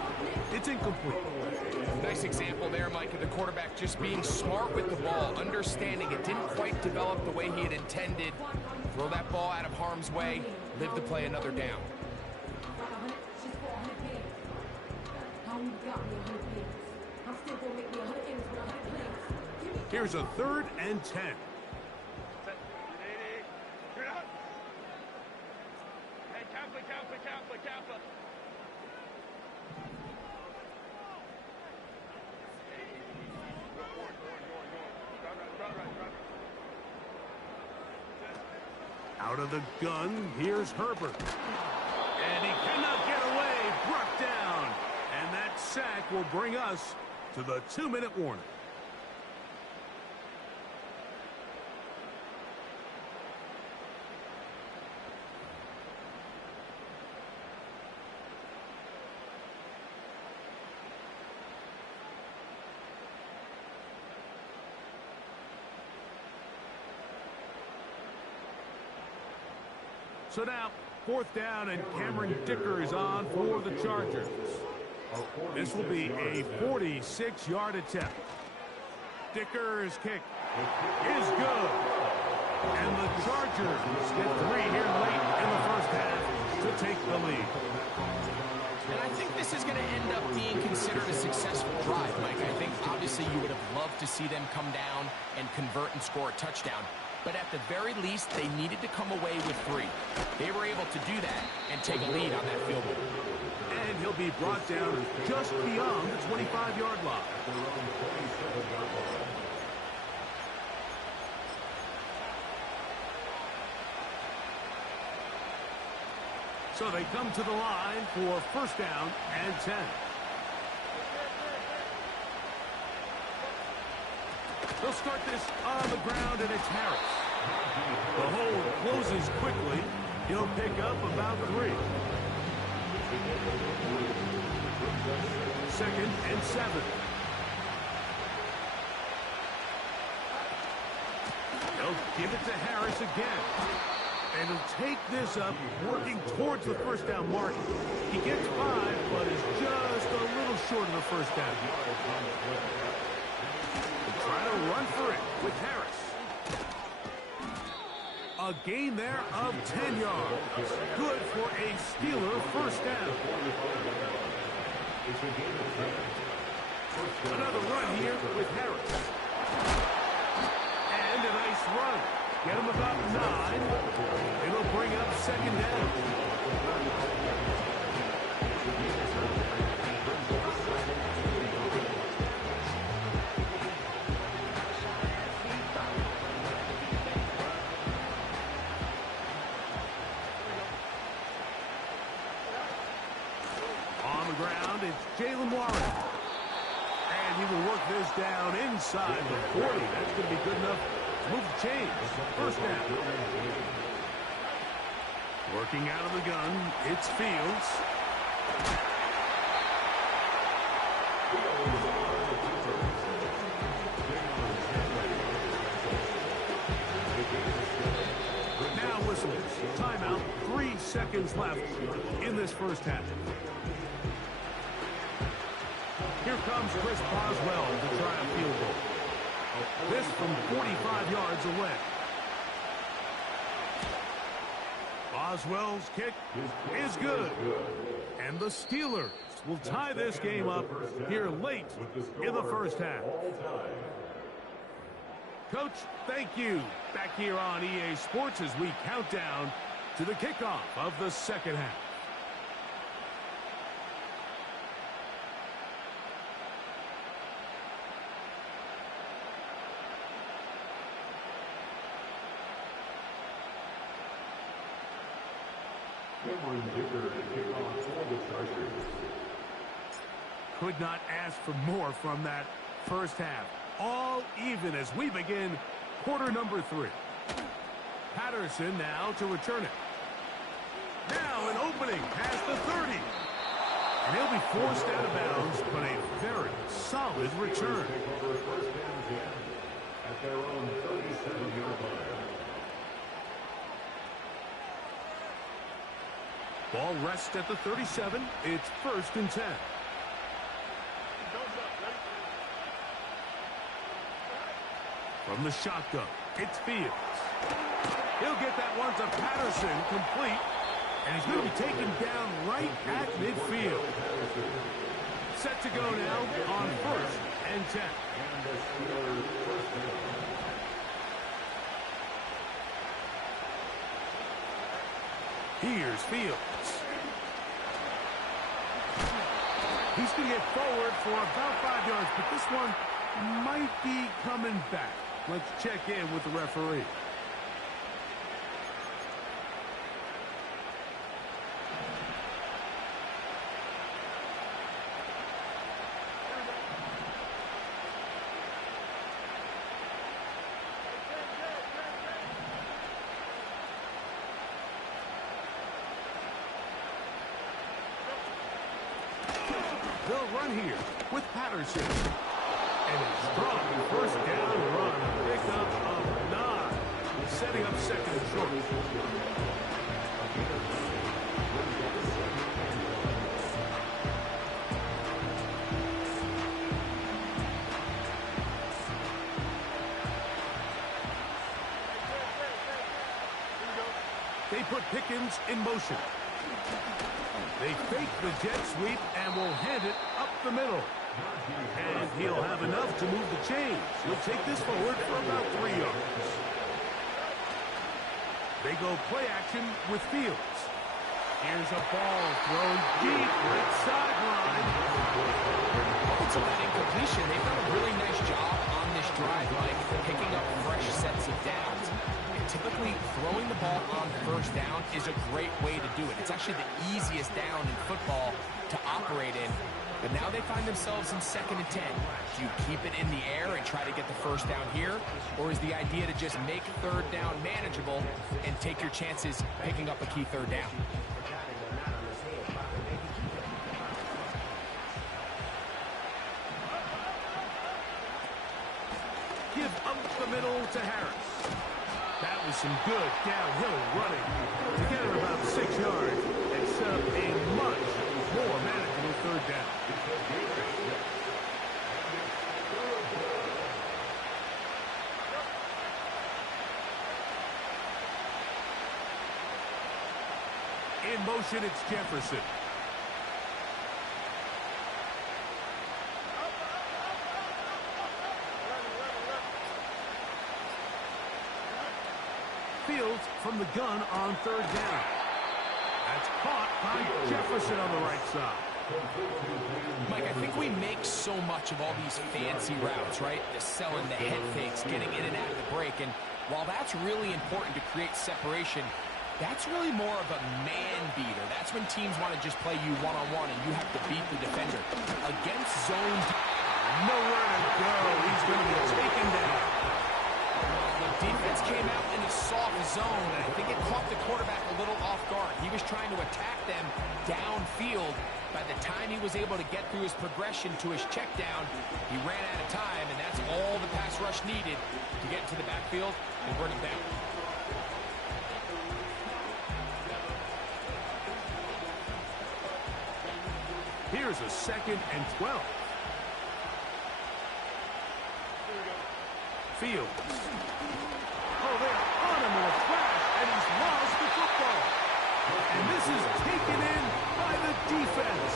It's incomplete. Nice example there, Mike, of the quarterback just being smart with the ball, understanding it didn't quite develop the way he had intended. Throw that ball out of harm's way, live to play another down. Here's a 3rd and 10. Out of the gun, here's Herbert. And he cannot get away, brought down. And that sack will bring us to the 2-minute warning. So now, 4th down, and Cameron Dicker is on for the Chargers. This will be a 46-yard attempt. Dicker's kick is good. And the Chargers get 3 here late in the first half to take the lead. And I think this is going to end up being considered a successful drive, Mike. I think obviously you would have loved to see them come down and convert and score a touchdown. But at the very least, they needed to come away with 3. They were able to do that and take a lead on that field goal. And he'll be brought down just beyond the 25-yard line. So they come to the line for 1st down and 10. They'll start this on the ground, and it's Harris. The hole closes quickly. He'll pick up about 3. 2nd and 7. They'll give it to Harris again. And he'll take this up, working towards the 1st down mark. He gets 5, but is just a little short of the 1st down. Try to run for it with Harris. A gain there of 10 yards. Good for a Steeler 1st down. Another run here with Harris. And a nice run. Get him about 9. It'll bring up 2nd down. ground, it's Jaylen Warren. And he will work this down inside the 40. That's going to be good enough to move the chains. First down. Working out of the gun, it's Fields. Now whistle. Timeout. 3 seconds left in this first half. Here comes Chris Boswell to try a field goal. This from 45 yards away. Boswell's kick is good. And the Steelers will tie this game up here late in the first half. Coach, thank you. Back here on EA Sports as we count down to the kickoff of the second half. Could not ask for more from that first half. All even as we begin quarter number 3. Patterson now to return it. Now an opening past the 30. And he'll be forced out of bounds, but a very solid return. At their own 37-yard line. Ball rests at the 37. It's 1st and 10. From the shotgun, it's Fields. He'll get that one to Patterson, complete. And he's going to be taken down right at midfield. Set to go now on 1st and 10. Here's Fields. He's going to get forward for about 5 yards, but this one might be coming back. Let's check in with the referee. They'll run here with Patterson. And a strong first down run. Pick up of 9. Setting up 2nd and short. They put Pickens in motion. They fake the jet sweep and will hand it up the middle. And he'll have enough to move the chains. He'll take this forward for about 3 yards. They go play action with Fields. Here's a ball thrown deep right sideline. So that incompletion, they've done a really nice job on this drive, Mike, picking up fresh sets of downs. And typically, throwing the ball on 1st down is a great way to do it. It's actually the easiest down in football to operate in. But now they find themselves in 2nd and 10. Do you keep it in the air and try to get the 1st down here? Or is the idea to just make 3rd down manageable and take your chances picking up a key 3rd down? Give up the middle to Harris. That was some good downhill running. Together about 6 yards and set up a much more manageable 3rd down. In motion, it's Jefferson. Fields from the gun on 3rd down. That's caught by Jefferson on the right side. Mike, I think we make so much of all these fancy routes, right? The selling, the head fakes, getting in and out of the break. And while that's really important to create separation, That's really more of a man beater. That's when teams want to just play you one-on-one and you have to beat the defender. Against zone, nowhere to go. He's going to be taken down. The defense came out in a soft zone, and I think it caught the quarterback a little off guard. He was trying to attack them downfield. By the time he was able to get through his progression to his check down, he ran out of time, and that's all the pass rush needed to get into the backfield and bring him down. Here's a 2nd and 12. Fields. Oh, they're on him in a crash, and he's lost the football. And this is taken in by the defense.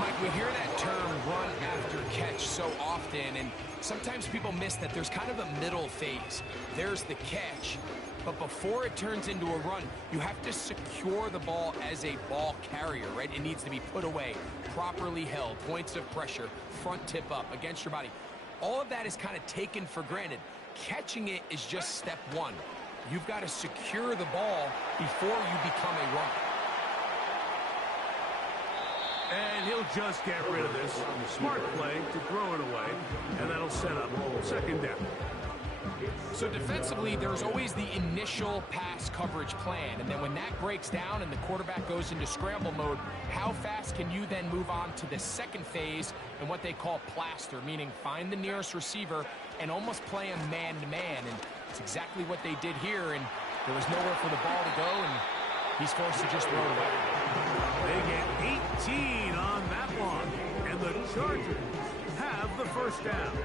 Mike, we hear that term run after catch so often, and sometimes people miss that there's kind of a middle phase. There's the catch, but before it turns into a run, you have to secure the ball as a ball carrier, right? It needs to be put away, properly held, points of pressure, front tip up against your body. All of that is kind of taken for granted. Catching it is just step one. You've got to secure the ball before you become a runner. And he'll just get rid of this. Smart play to throw it away, and that'll set up 2nd down. So defensively, there's always the initial pass coverage plan, and then when that breaks down and the quarterback goes into scramble mode, how fast can you then move on to the second phase and what they call plaster, meaning find the nearest receiver and almost play him man-to-man, and it's exactly what they did here, and there was nowhere for the ball to go, and he's forced to just throw it away. They get 18 on that one, and the Chargers have the 1st down.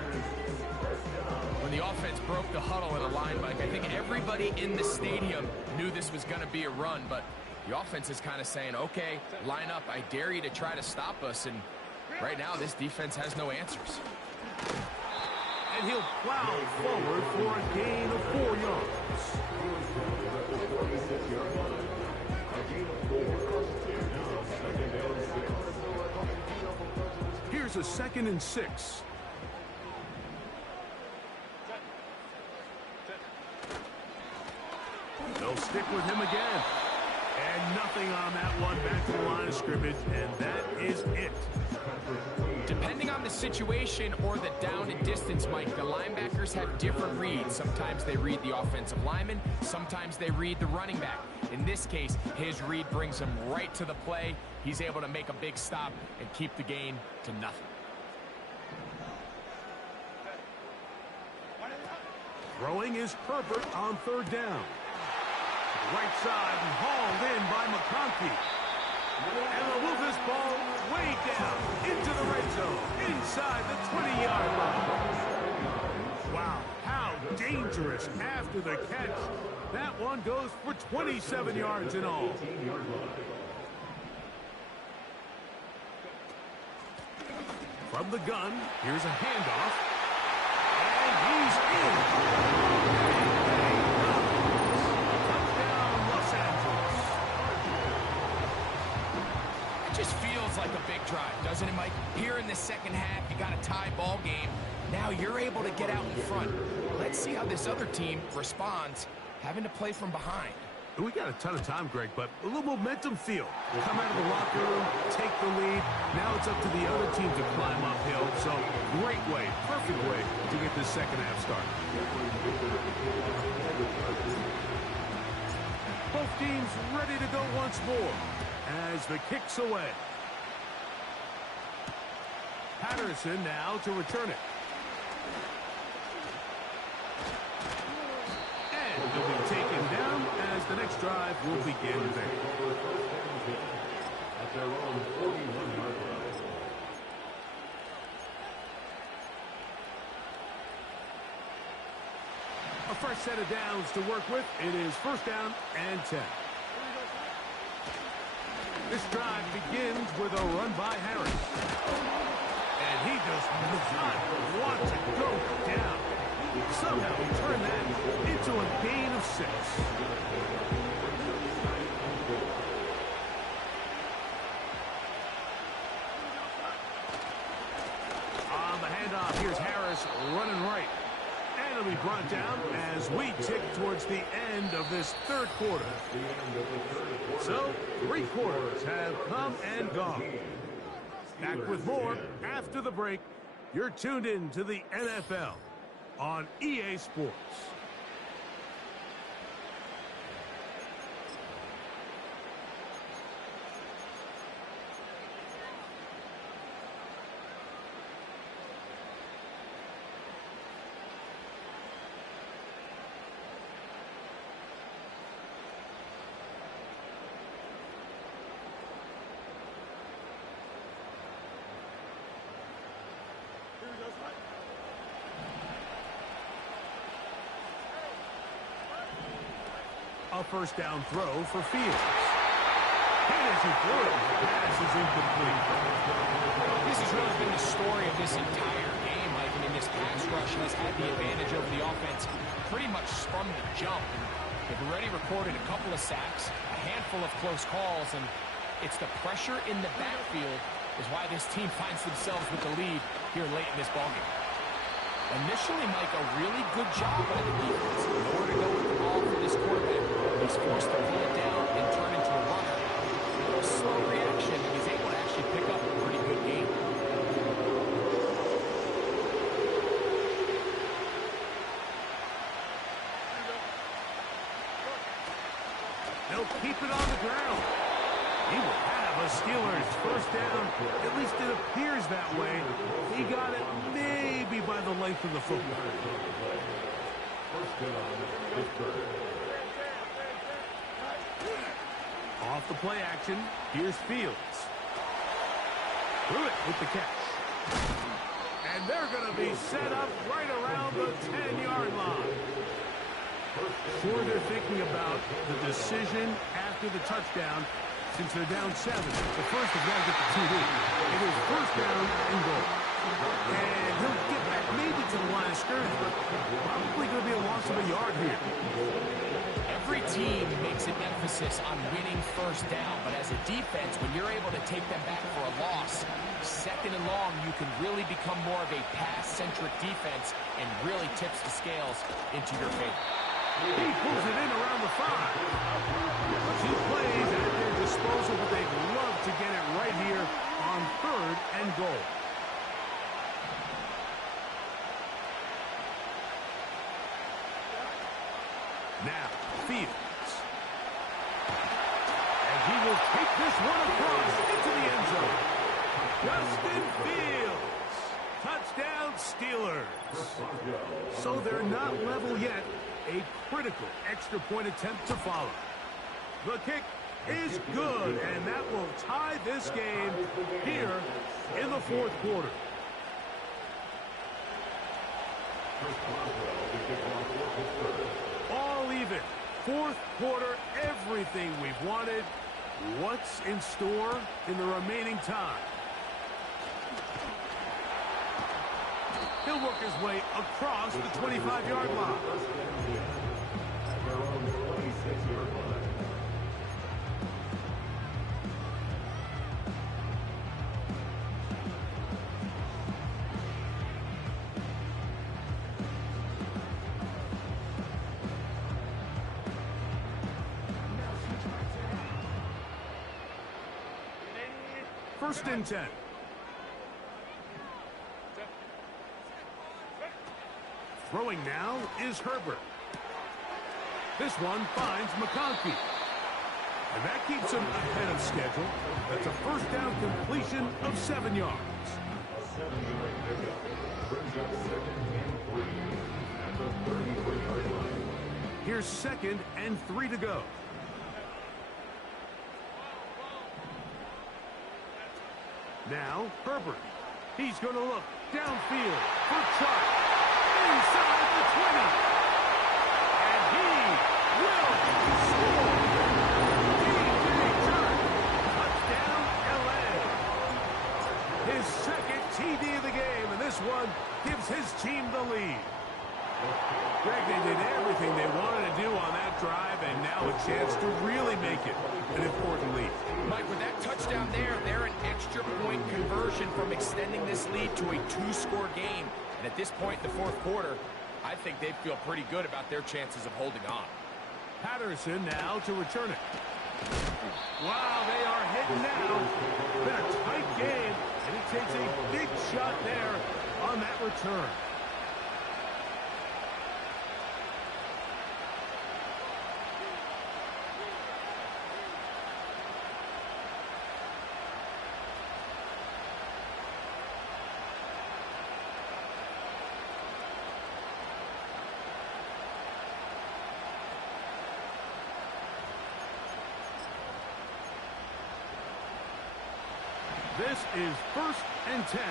When the offense broke the huddle at a line, Mike, I think everybody in the stadium knew this was going to be a run, but the offense is kind of saying, okay, line up, I dare you to try to stop us, and right now this defense has no answers. And he'll plow forward for a gain of 4 yards. Here's a 2nd and 6. They'll stick with him again. And nothing on that one, back to the line of scrimmage, and that is it. Depending on the situation or the down and distance, Mike, the linebackers have different reads. Sometimes they read the offensive lineman, sometimes they read the running back. In this case, his read brings him right to the play. He's able to make a big stop and keep the gain to nothing. Throwing is Herbert on 3rd down. Right side and hauled in by McConkey. And they'll move this ball way down into the red zone, inside the 20-yard line. Wow, how dangerous after the catch. That one goes for 27 yards in all. From the gun, here's a handoff. And he's in. Like a big drive, doesn't it, Mike? Here in the second half, you got a tie ball game. Now you're able to get out in front. Let's see how this other team responds, having to play from behind. We got a ton of time, Greg, but a little momentum feel. Come out of the locker room, take the lead. Now it's up to the other team to climb uphill. So great way, perfect way to get this second half started. Both teams ready to go once more as the kick's away. Patterson now to return it. And he'll be taken down as the next drive will begin there. At their own 41-yard line. A fresh set of downs to work with. It is 1st down and 10. This drive begins with a run by Harris. And he does not want to go down. Somehow he turned that into a gain of 6. On the handoff, here's Harris running right. And will be brought down as we tick towards the end of this third quarter. So, 3 quarters have come and gone. Back with more after the break. You're tuned in to the NFL on EA Sports. A first down throw for Fields. And as he threw it, the pass is incomplete. This has really been the story of this entire game, Mike. I mean, this pass rush has had the advantage over the offense pretty much from the jump. They've already recorded a couple of sacks, a handful of close calls, and it's the pressure in the backfield is why this team finds themselves with the lead here late in this ballgame. Initially, Mike, a really good job by the defense. Nowhere to go with the ball for this quarterback. He's forced to pull it down and turn into a runner. A little slow reaction, and he's able to actually pick up a pretty good game. They'll keep it on the ground. He will have a Steelers first down. At least it appears that way. He got it maybe by the length of the football. First down, Pittsburgh. Off the play action, here's Fields. Threw it with the catch. And they're going to be set up right around the 10-yard line. Sure, they're thinking about the decision after the touchdown since they're down 7. But first, they've got to get the TD. It is first down and goal. And he'll get back maybe to the line of scrimmage, but probably going to be a loss of a yard here. Every team makes an emphasis on winning first down, but as a defense, when you're able to take them back for a loss, second and long, you can really become more of a pass-centric defense and really tips the scales into your favor. He pulls it in around the 5. 2 plays at their disposal, but they'd love to get it right here on third and goal. Now, Fields. And he will take this one across into the end zone. Justin Fields. Touchdown, Steelers. So they're not level yet. A critical extra point attempt to follow. The kick is good, and that will tie this game here in the fourth quarter. All even. Fourth quarter, everything we've wanted. What's in store in the remaining time? He'll work his way across the 25-yard line. First and 10. Throwing now is Herbert. This one finds McConkey. And that keeps him ahead of schedule. That's a first down completion of 7 yards. A 7-yard pickup brings up 2nd and 3 at the 33-yard line. Here's 2nd and 3 to go. Now, Herbert. He's going to look downfield for Chark. Inside the 20. And he will score. DJ Chark. Touchdown, LA. His 2nd TD of the game, and this one gives his team the lead. Greg, they did everything they wanted to do on that drive, and now a chance to really make it an important lead. Mike, with that touchdown there, they're an extra point conversion from extending this lead to a 2-score game. And at this point in the fourth quarter, I think they feel pretty good about their chances of holding on. Patterson now to return it. Wow, they are hitting now. Been a tight game, and he takes a big shot there on that return. This is 1st and 10.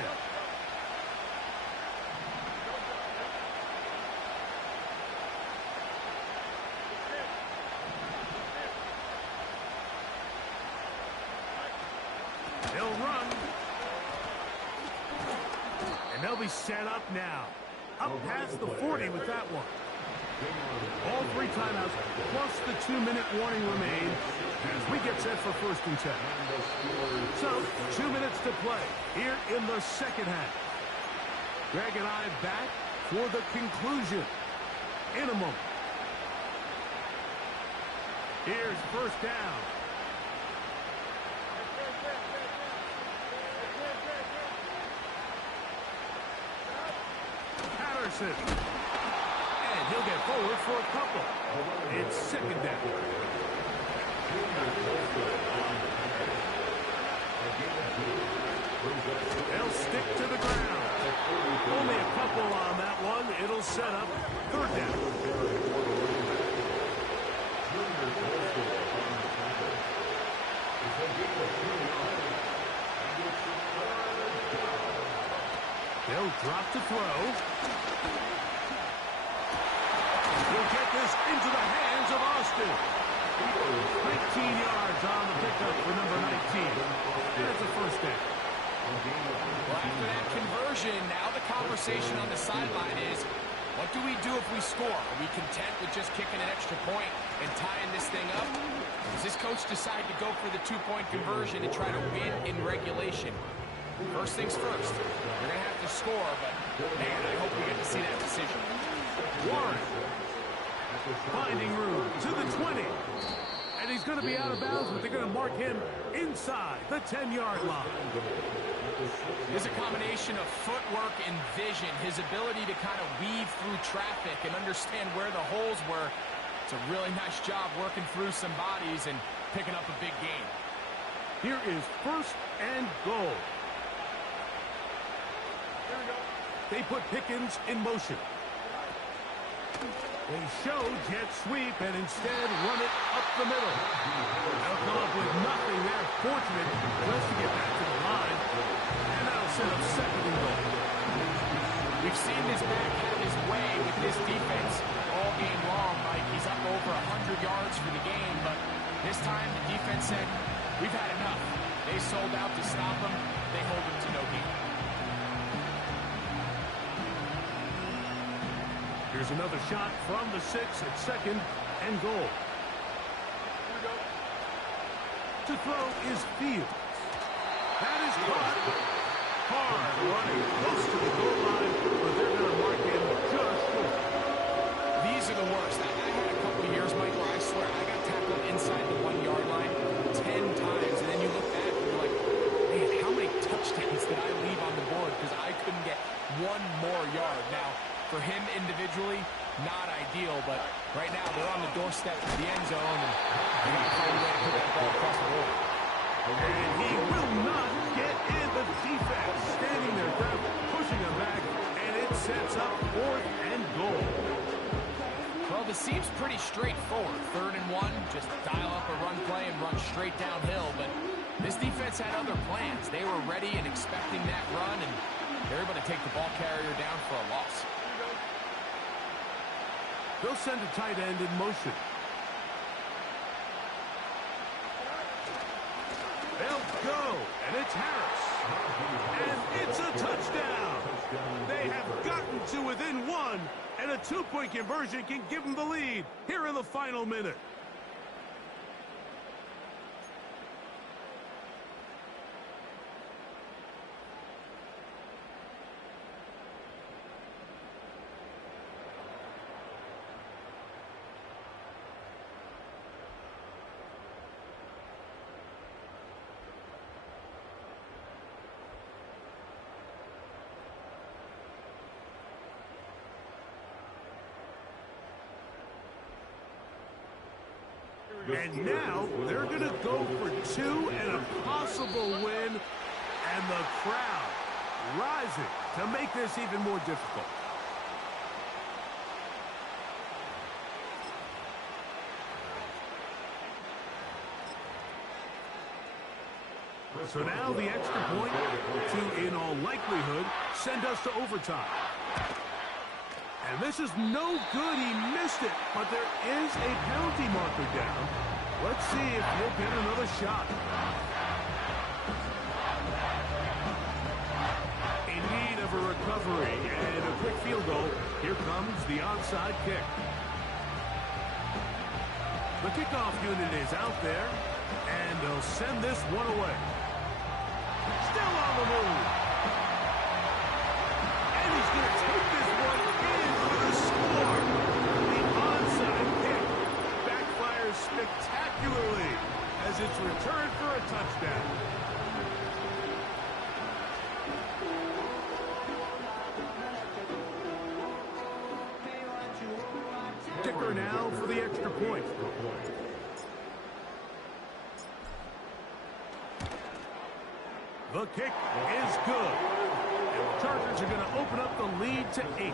They'll run. And they'll be set up now. Up past the 40 with that one. All 3 timeouts plus the 2-minute warning remain as we get set for 1st and 10. So, 2 minutes to play here in the second half. Greg and I back for the conclusion in a moment. Here's 1st down. Patterson. And he'll get forward for a couple. It's 2nd down. They'll stick to the ground. Only a couple on that one. It'll set up 3rd down. They'll drop to throw. He'll get this into the hands of Austin. 19 yards on the pickup for number 19. And it's a 1st down. Well, after that conversion, now the conversation on the sideline is, what do we do if we score? Are we content with just kicking an extra point and tying this thing up? Or does this coach decide to go for the 2-point conversion and try to win in regulation? First things first. You're going to have to score, but, man, I hope we get to see that decision. Warren finding room to the 20. And he's going to be out of bounds, but they're going to mark him inside the 10-yard line. There's a combination of footwork and vision, his ability to kind of weave through traffic and understand where the holes were. It's a really nice job working through some bodies and picking up a big gain. Here is 1st and goal. They put Pickens in motion. They show jet sweep and instead run it up the middle. They'll come up with nothing there. Fortunate just to get back to the line. And that'll set up 2nd and goal. We've seen this back have his way with this defense all game long, Mike. He's up over 100 yards for the game, but this time the defense said, we've had enough. They sold out to stop him. They hold him to no gain. Here's another shot from the 6 at 2nd and goal. To throw is Fields. That is caught. Hard running close to the goal line, but they're going to mark him just short. These are the worst. I had a couple of years, Mike, where I swear I got tackled inside the 1-yard line 10 times, and then you look back and you're like, man, how many touchdowns did I leave on the board because I couldn't get one more yard? Now, for him individually, not ideal, but right now they're on the doorstep of the end zone, and they got to find a way to put that ball across the board. And he will not get in. The defense standing there, pushing him back, and it sets up 4th and goal. Well, this seems pretty straightforward. 3rd and 1, just dial up a run play and run straight downhill, but this defense had other plans. They were ready and expecting that run, and they're able to take the ball carrier down for a loss. They'll send a tight end in motion. They'll go, and it's Harris. And it's a touchdown. They have gotten to within 1, and a 2-point conversion can give them the lead here in the final minute. And now they're going to go for two and a possible win. And the crowd rising to make this even more difficult. So now the extra point to, in all likelihood, send us to overtime. And this is no good. He missed it, but there is a penalty marker down. Let's see if he'll get another shot. In need of a recovery and a quick field goal. Here comes the onside kick. The kickoff unit is out there, and they'll send this one away. Still on the move. And he's going to take this one in for the score. The onside kick backfires spectacularly as it's returned for a touchdown. Kicker now for the extra point. The kick is good. And the Chargers are going to open up the lead to 8.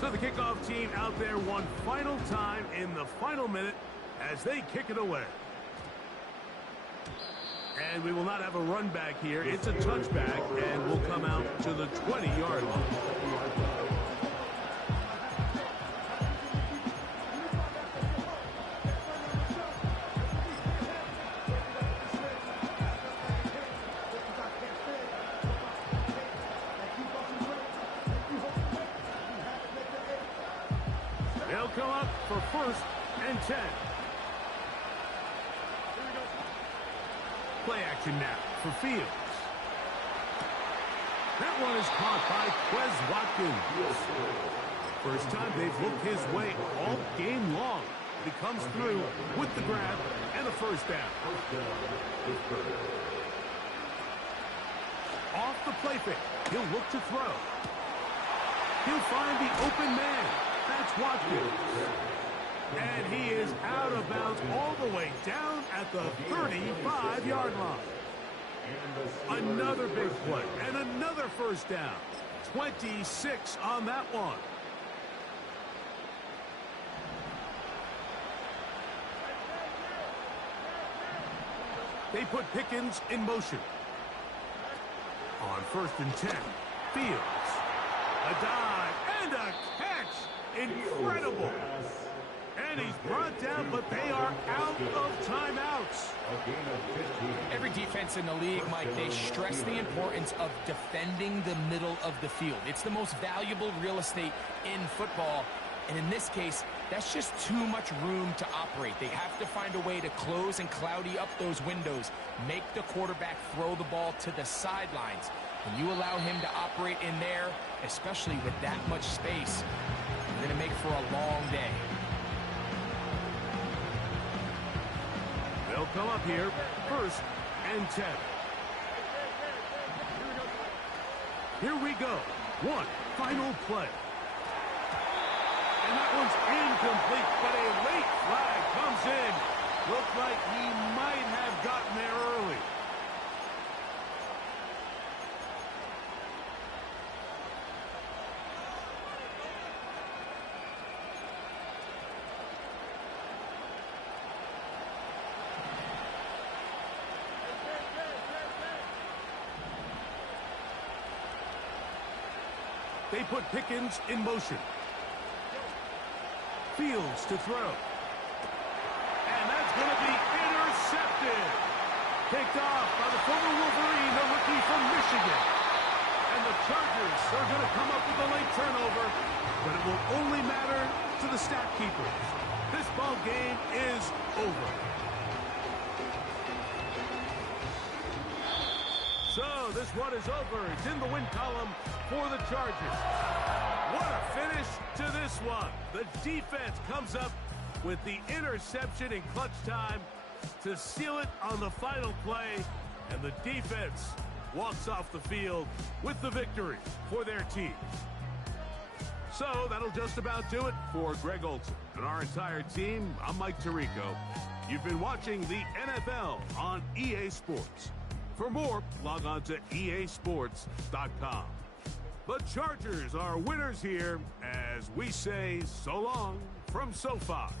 So the kickoff team out there one final time in the final minute as they kick it away. And we will not have a run back here. It's a touchback, and we'll come out to the 20-yard line. They'll come up for 1st and 10. Play action now for Fields. That one is caught by Quez Watkins. First time they've looked his way all game long. He comes through with the grab and a first down. Off the play fake. He'll look to throw. He'll find the open man. That's Watkins. And he is out of bounds all the way down at the 35-yard line. Another big play and another first down. 26 on that one. They put Pickens in motion. On 1st and 10, Fields. A dive and a catch. Incredible. And he's brought down, but they are out of timeouts. Every defense in the league, Mike, they stress the importance of defending the middle of the field. It's the most valuable real estate in football. And in this case, that's just too much room to operate. They have to find a way to close and cloudy up those windows, make the quarterback throw the ball to the sidelines. When you allow him to operate in there, especially with that much space, you're going to make for a long day. They'll come up here, 1st and 10. Here we go. One final play. And that one's incomplete, but a late flag comes in. Looked like he might have gotten there early. They put Pickens in motion. Fields to throw. And that's going to be intercepted. Picked off by the former Wolverine, the rookie from Michigan. And the Chargers are going to come up with a late turnover, but it will only matter to the stat keepers. This ball game is over. So this one is over. It's in the win column for the Chargers. What a finish to this one. The defense comes up with the interception in clutch time to seal it on the final play, and the defense walks off the field with the victory for their team. So that'll just about do it for Greg Olsen and our entire team. I'm Mike Tirico. You've been watching the NFL on EA Sports. For more, log on to easports.com. The Chargers are winners here as we say so long from SoFi.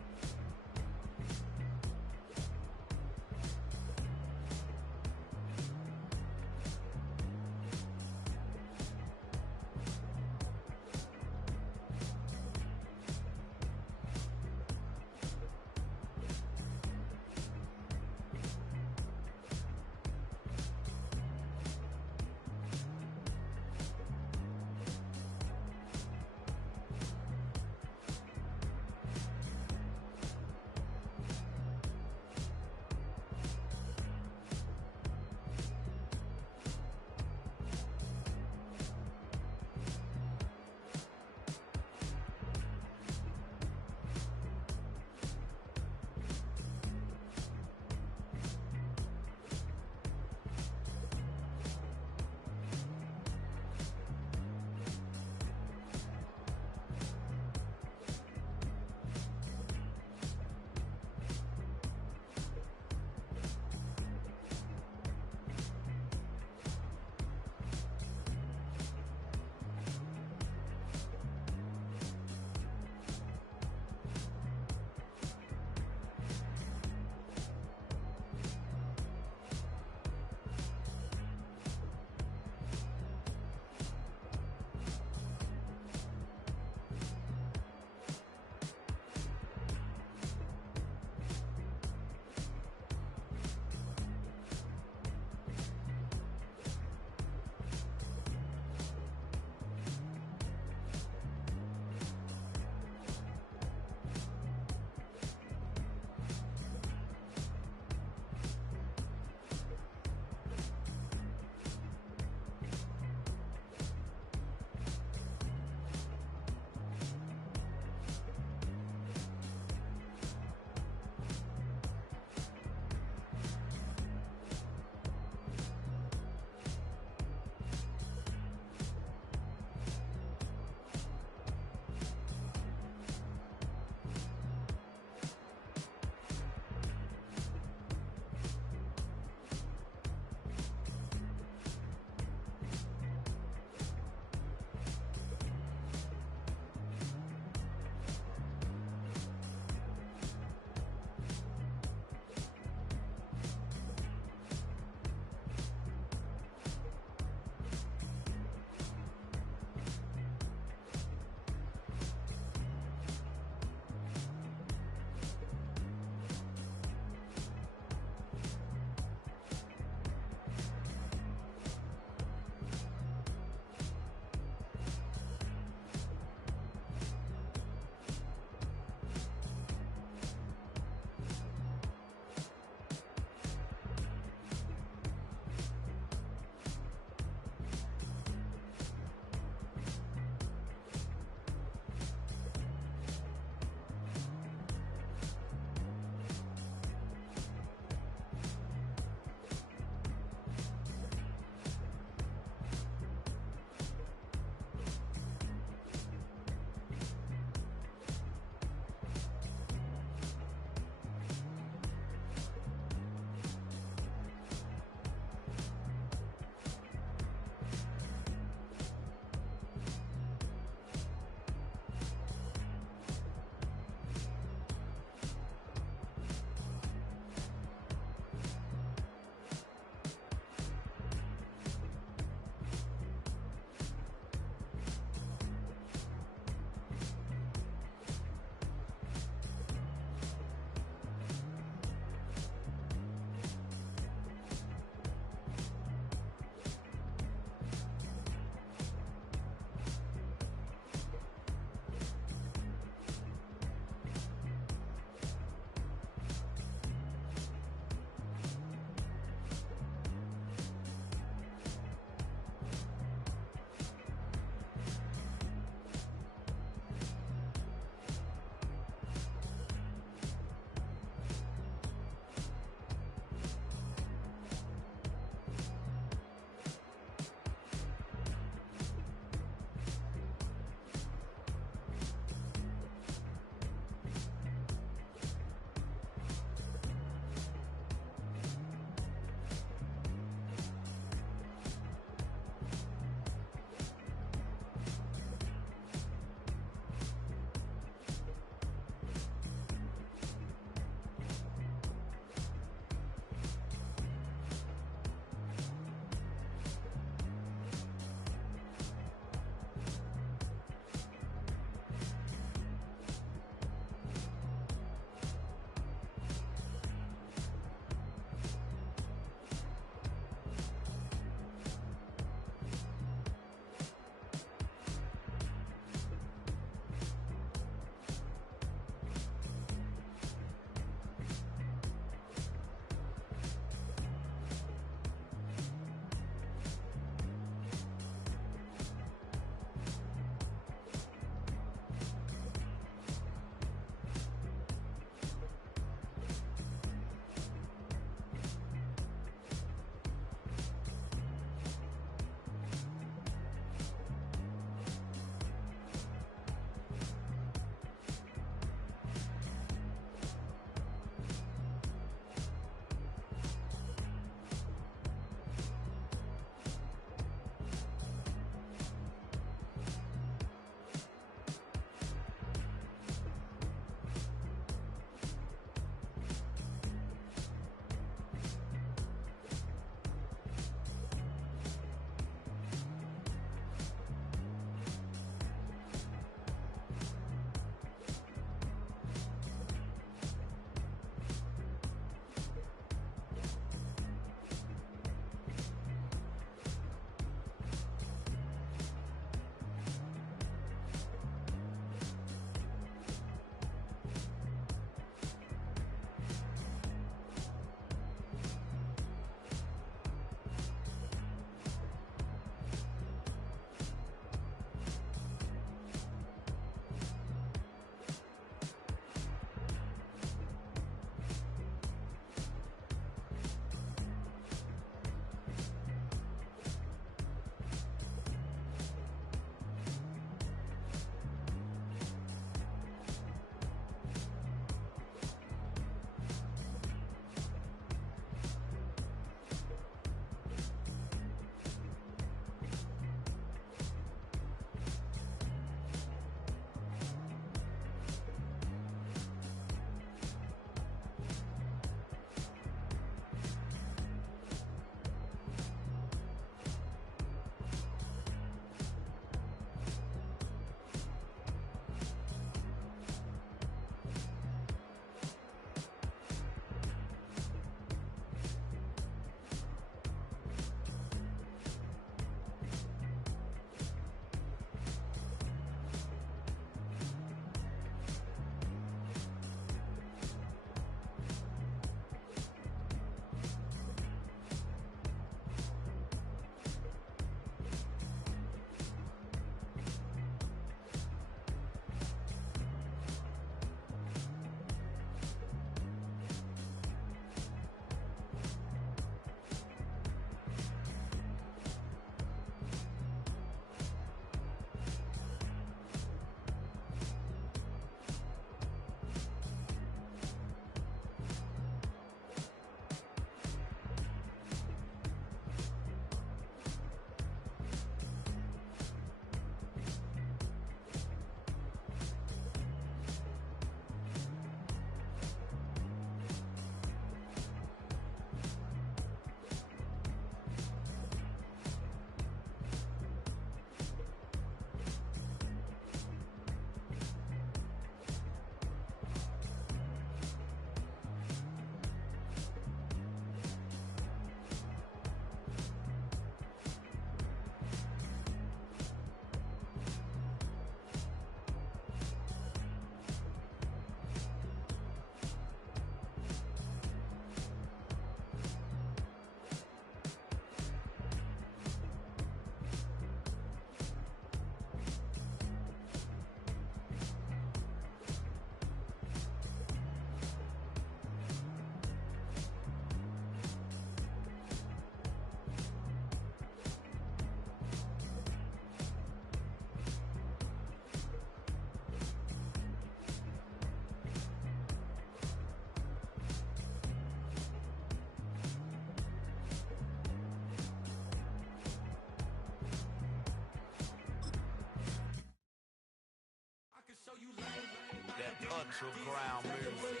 touch of ground music,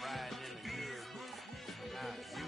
riding in the good.